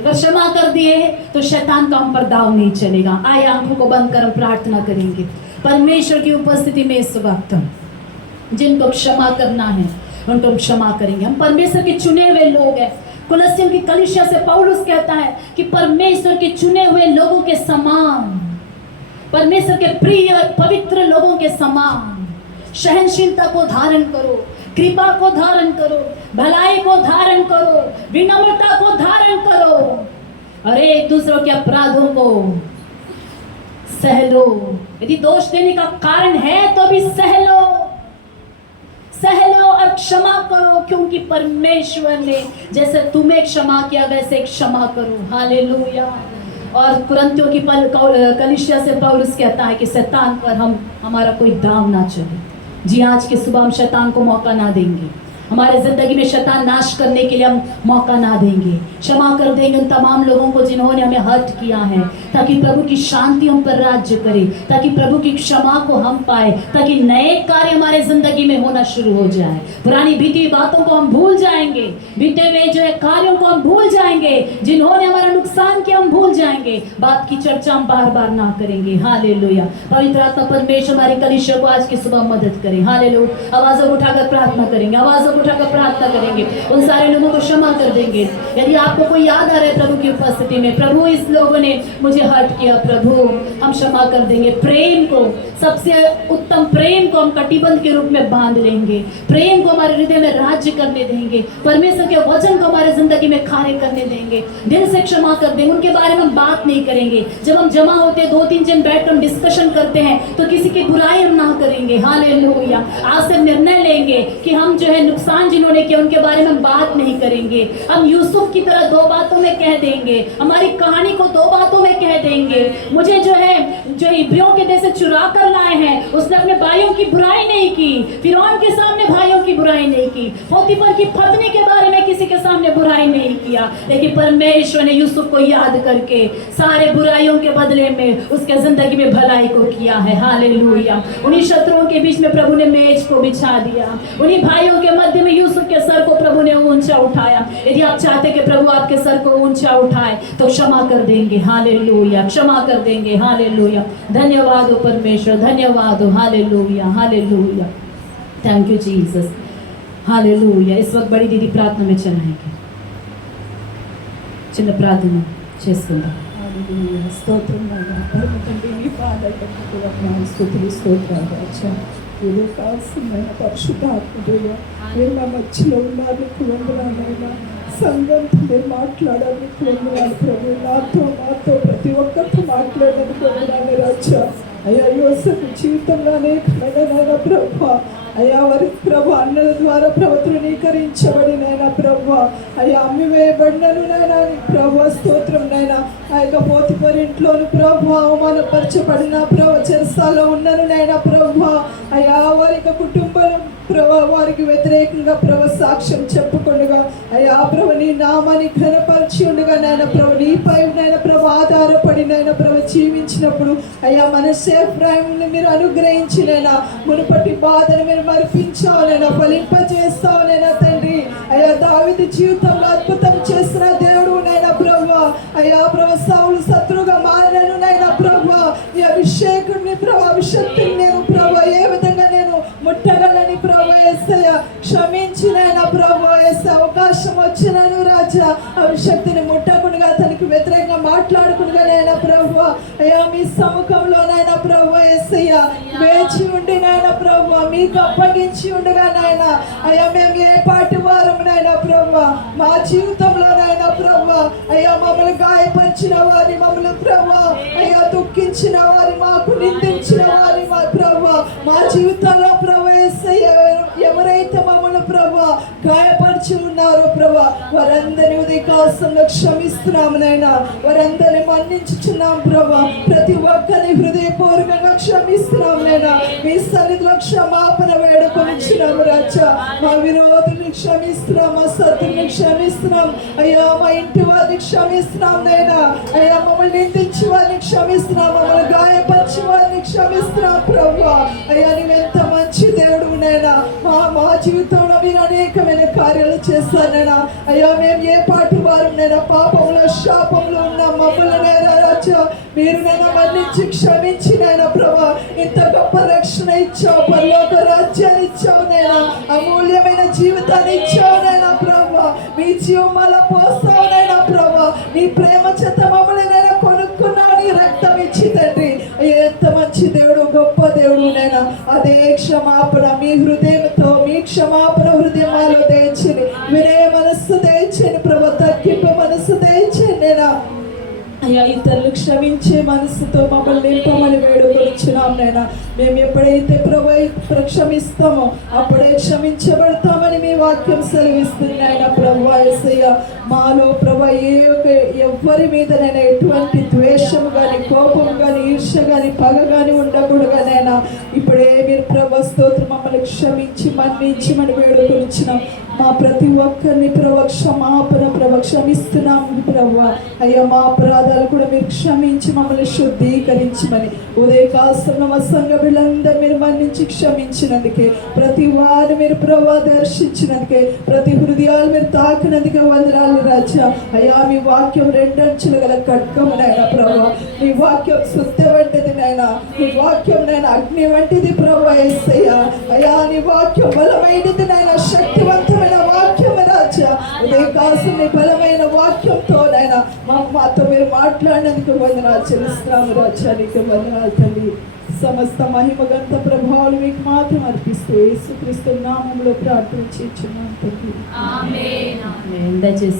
अगर क्षमा कर दिए तो शैतान का हम पर दाव नहीं चलेगा। आइए आंखों को बंद कर हम प्रार्थना करेंगे परमेश्वर की उपस्थिति में इस वक्त। जिनको क्षमा करना है उनको हम क्षमा करेंगे। हम परमेश्वर के चुने हुए लोग हैं। कुलस्सियों की कलीसिया से पौलुस कहता है कि परमेश्वर के चुने हुए लोगों के समान, परमेश्वर के प्रिय और पवित्र लोगों के समान सहनशीलता को धारण करो, कृपा को धारण करो, भलाई को धारण करो, विनम्रता को धारण करो और एक दूसरों के अपराधों को सह लो। यदि दोष देने का कारण है तो भी सह लो और क्षमा करो, क्योंकि परमेश्वर ने जैसे तुम्हें क्षमा किया वैसे क्षमा करो। हालेलुया। और कुरिन्थियों की कलीसिया से पौलुस कहता है कि शैतान पर हमारा कोई दाव ना चले। जी आज के सुबह हम शैतान को मौका ना देंगे। हमारे ज़िंदगी में शैतान नाश करने के लिए हम मौका ना देंगे। क्षमा कर देंगे उन तमाम लोगों को जिन्होंने हमें हर्ट किया है, ताकि प्रभु की शांति हम पर राज्य करे, ताकि प्रभु की क्षमा को हम पाए, ताकि नए कार्य हमारे ज़िंदगी में होना शुरू हो जाए। पुरानी बीती हुई बातों को हम भूल जाएंगे, बीते हुए जो है कार्यों को हम भूल जाएंगे, जिन्होंने हमारा नुकसान किया हम भूल जाएंगे। बात की चर्चा हम बार बार ना करेंगे। हालेलुया। पवित्र आत्मा परमेश्वर हमारी कलीसिया को आज की सुबह मदद करे। हालेलुया। आवाज़ों उठाकर प्रार्थना करेंगे, आवाज़ों उठाकर प्रार्थना करेंगे, उन सारे लोगों को क्षमा कर देंगे। यदि आपको कोई याद आ रहा है प्रभु की उपस्थिति में, प्रभु इस लोगों ने मुझे हर्ट किया, प्रभु हम क्षमा कर देंगे। प्रेम को, सबसे उत्तम प्रेम को हम कटिबंध के रूप में बांध लेंगे। प्रेम को हमारे हृदय में राज्य करने देंगे। परमेश्वर के वचन को हमारे जिंदगी में कार्य करने देंगे। दिल से क्षमा कर देंगे। उनके बारे में हम बात नहीं करेंगे। जब हम जमा होते हैं 2-3 जन बैठकर हम डिस्कशन करते हैं तो किसी की बुराई हम ना करेंगे। हालेलुया। आज से निर्णय लेंगे कि हम जो है नुकसान जिन्होंने किया उनके बारे में हम बात नहीं करेंगे। हम यूसुफ की तरह 2 बातों में कह देंगे, हमारी कहानी को 2 बातों में कह देंगे। मुझे जो इब्रियों के देश से चुरा कर लाए हैं, उसने अपने भाइयों की बुराई नहीं की, फिरौन के सामने भाइयों की बुराई नहीं की, पोतीफर की पत्नी के बारे में किसी के सामने बुराई नहीं किया, लेकिन परमेश्वर ने यूसुफ को याद करके सारे बुराइयों के बदले में उसके जिंदगी में भलाई को किया है। हालेलुया। उन्हीं शत्रुओं के बीच में प्रभु ने मेज को बिछा दिया, उन्हीं भाइयों के मध्य में यूसुफ के सर को प्रभु ने ऊंचा उठाया। यदि आप चाहते कि प्रभु आपके सर को ऊंचा उठाए तो क्षमा कर देंगे। हालेलुया। क्षमा कर देंगे। हालेलुया। धन्यवाद हो परमेश्वर, धन्यवाद हो। Hallelujah. Hallelujah. Thank you Jesus. Hallelujah. इस वक्त बड़ी दीदी प्रार्थना में चलाएंगे। చిన్న ప్రార్థన చేసుకుందాం। హల్లెలూయా. స్తోత్రం నాయనా. పరమ తండ్రి నీ పాదాలకు వందనాలు, స్తుతులు, స్తోత్రాలు రాజా. ఏదో కావాల్సిన పరిశుద్ధాత్మదేవా మీరు మా మధ్యలో ఉన్నారు, నీకు వందనాలైనా. సంఘంతో మీరు మాట్లాడాలి, నీకు వందనాలు ప్రభు. నాతో ప్రతి ఒక్కరితో మాట్లాడడానికి వందనాలు రాజా. అయ్యా యోసేపు జీవితంలో అనేకమైన నాయన ప్రభు, అయ్యా వారి ప్రభు అన్నల ద్వారా ప్రభు తృణీకరించబడినైనా ప్రభు, అయ్యా అమ్మివేయబడినను నైనా ప్రభు స్తోత్రం నైనా. ఆ యొక్క పోతిఫర్ ఇంట్లోను ప్రభు అవమానపరచబడిన ప్రభు చెరసాల్లో ఉన్నను నైనా ప్రభు, అయ్యా వారి యొక్క కుటుంబం ప్రభు వారికి వ్యతిరేకంగా ప్రభు సాక్ష్యం చెప్పుకుండగా అయ్యా ప్రభు నీ నామాన్ని ఘనపరిచి ఉండగా నైనా ప్రభు నీపై నైనా ప్రభు ఆధారపడి నైనా ప్రభు జీవించినప్పుడు అయ్యా మన సేఫ్రాయిని మీరు అనుగ్రహించినైనా మునుపటి బాధను మీరు మరిపించాలైనా ఫలింపజేస్తావునైనా తండ్రి. అయ్యా దావీదు జీవితంలో అద్భుతం చేసిన దేవుడు నైనా ప్రభు, అయ్యా ప్రభు సౌలు శత్రువుగా మారినను నైనా ప్రభు, ఈ అభిషేకుడిని ప్రభు అభిషక్తిని నేను ప్రభు ఏ విధంగా నేను ముట్టగలని ప్రభు యేసయ్య క్షమించినైనా ప్రభు యేసయ్య అవకాశం వచ్చినను రాజా అభిషక్తిని ముట్టకుండా అతనికి వ్యతిరేకంగా మాట్లాడుకునగానైనా ప్రభు, అయ్యా మీ సముఖంలోనైనా ప్రభు యేసయ్య వేచి ఉండి నాయనా ప్రభు మీకు అప్పగించి ఉండగా నాయనా అయ్యా మేము ఏ పాటి వారమునైనా ప్రభు మా జీవితంలోనైనా ప్రభు, అయ్యా మమ్మల్ని గాయపరిచిన వారి మమ్మల్ని ప్రభు, అయ్యా దుఃఖించిన వారి మాకు నిందించిన వారి మా ప్రభు మా జీవితంలో ప్రభు యేసయ్య ఎవరైతే మమ్మల్ని ప్రభు గాయపరిచి ఉన్నారో ప్రభు వారందరినీ ఉదయకాలంలో క్షమిస్తున్నాము నైనా, వారందరినీ మన్నించుచున్నాం ప్రభు. ప్రతి ఒక్కరిని హృదయపూర్వకంగా క్షమిస్తున్నాము నైనా. మీ సన్నిధిలో క్షమాపణ వేడుకొనిచున్నాము రాజా. మా విరోధుల్ని క్షమిస్తున్నాం, మా శత్రువుని క్షమిస్తున్నాం అయ్యా. మా ఇంటి వారిని క్షమిస్తున్నాం నైనా. అయ్యా మమ్మల్ని నిందించి వారిని క్షమిస్తున్నాం, మమ్మల్ని గాయపరిచి వారిని క్షమిస్తున్నాం ప్రభు. అయ్యా నీవెంత మంచి దేవుడు నైనా. మా జీవితంలో మీరు అనేక అనేకమైన కార్యాలు చేశారు నైనా. అయ్యా మేము ఏ పాటి వారు నైనా పాపంలో శాపంలో ఉన్న మమ్మల్ని రాజా మీరు నైనా మన్నించి క్షమించి నైనా ప్రభా ఇంత గొప్ప రక్షణ ఇచ్చావు, పరలోక రాజ్యాన్ని ఇచ్చావు నైనా, అమూల్యమైన జీవితాన్ని ఇచ్చావు నైనా ప్రభా, మీ జీవమాల పోస్తావు నైనా ప్రభా, నీ ప్రేమ చేత మమ్మల్ని నైనా కొనుక్కున్నావు నీ రక్తం ఇచ్చి తండ్రి. ఎంత మంచి దేవుడు, గొప్ప దేవుడు నైనా. అదే క్షమాపణ మీ హృదయంతో మీ క్షమాపణ హృదయం మాలో దయచేయండి, వినే మనస్సు దయచేయండి ప్రభా, తగ్గింపు మనస్సు దయచేయండి నైనా. అయ్యా ఇతరులు క్షమించే మనసుతో మమ్మల్ని నింపమని వేడుకొనిచ్చినాం నైనా. మేము ఎప్పుడైతే ప్రభు క్షమిస్తామో అప్పుడే క్షమించబడతామని మీ వాక్యం సెలవిస్తుంది నాయన. ప్రభు యేసయ్య మాలో ప్రభు ఎవ్వరి మీదనైనా ఎటువంటి ద్వేషం కానీ కోపం కానీ ఈర్ష్య కానీ పగ కానీ ఉండకూడగానైనా ఇప్పుడే మీరు ప్రభు స్తోత్రం మమ్మల్ని క్షమించి మన్నించమని వేడుకొనిచ్చినాం. మా ప్రతి ఒక్కరిని క్షమాపణ క్షమిస్తున్నాము ప్రభు. అయ్యా మా అపరాధాలు కూడా మీరు క్షమించి మమ్మల్ని శుద్ధీకరించమని ఉదయకాలంలో మా సంఘ బిడ్డలందరూ మీరు మన్నించి క్షమించినందుకే, ప్రతి వారిని మీరు ప్రభు దర్శించినందుకే, ప్రతి హృదయాలు మీరు తాకినందుకే వందనాలు రాజా. అయ్యా మీ వాక్యం రెండంచులు గల ఖడ్గము నైనా ప్రభు, మీ వాక్యం శుద్ధ వంటిది నైనా, మీ వాక్యం నైనా అగ్ని వంటిది ప్రభు యేసయ్య. అయ్యా నీ వాక్యం బలమైనది నైనా, శక్తివంతమైన వాక్యం రాజా. ఉదయకాలం నీ బలమైన వాక్యంతో నైనా మాతో మీరు మాట్లాడినందుకు వందనాలు చెల్లిస్తున్నాము రాజా. నీకు వందనాలు తండ్రి. సమస్త మహిమ గంత ప్రభావాలు మీకు మాత్రం అర్పిస్తూ యేసుక్రీస్తు నామములో ప్రార్థన చేస్తున్నాం తండ్రి. ఆమేన్. దయచేసి